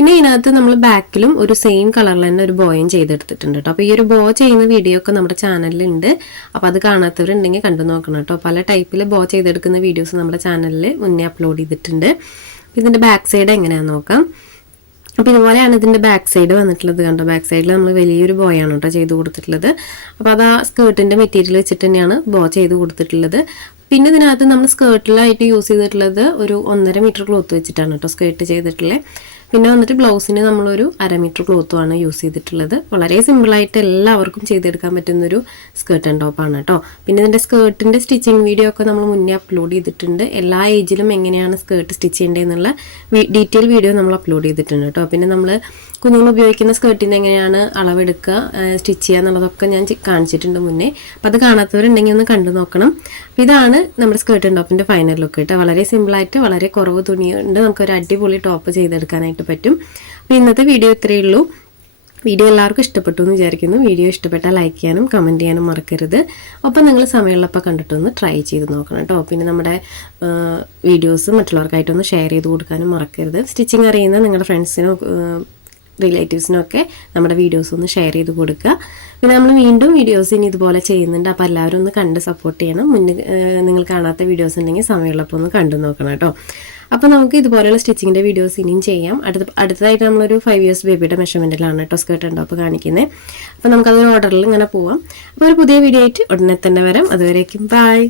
പിന്നെ ഇതിനകത്ത് നമ്മൾ ബാക്കിലും ഒരു സെയിം കളറിൽ തന്നെ ഒരു ബോയും ചെയ്തെടുത്തിട്ടുണ്ട് കേട്ടോ അപ്പോൾ ഈ ഒരു ബോ ചെയ്യുന്ന വീഡിയോ ഒക്കെ നമ്മുടെ ചാനലിലുണ്ട് അപ്പോൾ അത് കാണാത്തവരുണ്ടെങ്കിൽ കണ്ടു നോക്കണം കേട്ടോ പല ടൈപ്പിൽ ബോ ചെയ്തെടുക്കുന്ന വീഡിയോസ് നമ്മുടെ ചാനലിൽ മുന്നേ അപ്ലോഡ് ചെയ്തിട്ടുണ്ട്. ഇതിന്റെ ബാക്ക് സൈഡ് എങ്ങനെയാണെന്ന് നോക്കാം. അപ്പോൾ ഇതുപോലെയാണ് ഇതിന്റെ ബാക്ക് സൈഡ് വന്നിട്ടുള്ളത് കണ്ടോ? ബാക്ക് സൈഡിൽ നമ്മൾ വലിയൊരു ബോയാണ് കേട്ടോ ചെയ്ത് കൊടുത്തിട്ടുള്ളത്. അപ്പോൾ അത് ആ സ്കേർട്ടിന്റെ മെറ്റീരിയൽ വെച്ചിട്ട് തന്നെയാണ് ബോ ചെയ്ത് കൊടുത്തിട്ടുള്ളത്. പിന്നെ ഇതിനകത്ത് നമ്മൾ സ്കേർട്ടിലായിട്ട് യൂസ് ചെയ്തിട്ടുള്ളത് ഒരു ഒന്നര മീറ്റർ ക്ലോത്ത് വെച്ചിട്ടാണ് കേട്ടോ സ്കേർട്ട് ചെയ്തിട്ടുള്ളത് പിന്നെ വന്നിട്ട് ബ്ലൗസിന് നമ്മളൊരു അരമീറ്റർ ക്ലോത്തുമാണ് യൂസ് ചെയ്തിട്ടുള്ളത്. വളരെ സിമ്പിളായിട്ട് എല്ലാവർക്കും ചെയ്തെടുക്കാൻ പറ്റുന്നൊരു സ്കേർട്ട് ആൻഡ് ടോപ്പാണ് കേട്ടോ പിന്നെ ഇതിന്റെ സ്കേർട്ടിന്റെ സ്റ്റിച്ചിങ് വീഡിയോ ഒക്കെ നമ്മൾ മുന്നേ അപ്ലോഡ് ചെയ്തിട്ടുണ്ട്. എല്ലാ ഏജിലും എങ്ങനെയാണ് സ്കേർട്ട് സ്റ്റിച്ച് ചെയ്യേണ്ടതെന്നുള്ള ഡീറ്റെയിൽ വീഡിയോ നമ്മൾ അപ്ലോഡ് ചെയ്തിട്ടുണ്ട് കേട്ടോ പിന്നെ നമ്മൾ കുഞ്ഞുങ്ങൾ ഉപയോഗിക്കുന്ന സ്കേർട്ടിന്റെ എങ്ങനെയാണ് അളവെടുക്കുക സ്റ്റിച്ച് ചെയ്യുക എന്നുള്ളതൊക്കെ ഞാൻ കാണിച്ചിട്ടുണ്ട് മുന്നേ. അപ്പം അത് കാണാത്തവരുണ്ടെങ്കിൽ ഒന്ന് കണ്ടു നോക്കണം. അപ്പോൾ ഇതാണ് നമ്മുടെ സ്കേർട്ട് ടോപ്പിന്റെ ഫൈനൽ ലുക്ക് കേട്ടോ. വളരെ സിമ്പിളായിട്ട് വളരെ കുറവ് തുണിയുണ്ട്. നമുക്കൊരു അടിപൊളി ടോപ്പ് ചെയ്തെടുക്കാനായിട്ട് പറ്റും. അപ്പോൾ ഇന്നത്തെ വീഡിയോ ഇത്രയേ ഉള്ളൂ. വീഡിയോ എല്ലാവർക്കും ഇഷ്ടപ്പെട്ടു എന്ന് വിചാരിക്കുന്നു. വീഡിയോ ഇഷ്ടപ്പെട്ടാൽ ലൈക്ക് ചെയ്യാനും കമന്റ് ചെയ്യാനും മറക്കരുത്. ഒപ്പം നിങ്ങൾ സമയമുള്ളപ്പോൾ കണ്ടിട്ടൊന്ന് ട്രൈ ചെയ്ത് നോക്കണം കേട്ടോ. പിന്നെ നമ്മുടെ വീഡിയോസ് മറ്റുള്ളവർക്കായിട്ടൊന്ന് ഷെയർ ചെയ്ത് കൊടുക്കാനും മറക്കരുത്. സ്റ്റിച്ചിങ് അറിയുന്ന നിങ്ങളുടെ ഫ്രണ്ട്സിനോ റിലേറ്റീവ്സിനൊക്കെ നമ്മുടെ വീഡിയോസ് ഒന്ന് ഷെയർ ചെയ്ത് കൊടുക്കുക. പിന്നെ നമ്മൾ വീണ്ടും വീഡിയോസ് ഇനി ഇതുപോലെ ചെയ്യുന്നുണ്ട്. അപ്പോൾ എല്ലാവരും ഒന്ന് കണ്ട് സപ്പോർട്ട് ചെയ്യണം. മുന്നേ നിങ്ങൾ കാണാത്ത വീഡിയോസ് ഉണ്ടെങ്കിൽ സമയമുള്ളപ്പോൾ ഒന്ന് കണ്ടു നോക്കണം കേട്ടോ. അപ്പോൾ നമുക്ക് ഇതുപോലെയുള്ള സ്റ്റിച്ചിങ്ങിന്റെ വീഡിയോസ് ഇനിയും ചെയ്യാം. അടുത്ത അടുത്തതായിട്ട് നമ്മളൊരു ഫൈവ് ഇയേഴ്സ് ബേബിയുടെ മെഷർമെന്റിലാണ് കേട്ടോ സ്കേർട്ട് ഉണ്ടോ അപ്പോൾ കാണിക്കുന്നത് അപ്പോൾ നമുക്കതൊരു ഓർഡറിൽ ഇങ്ങനെ പോവാം. അപ്പോൾ ഒരു പുതിയ വീഡിയോ ആയിട്ട് ഉടനെ തന്നെ വരാം. അതുവരേക്കും ബൈ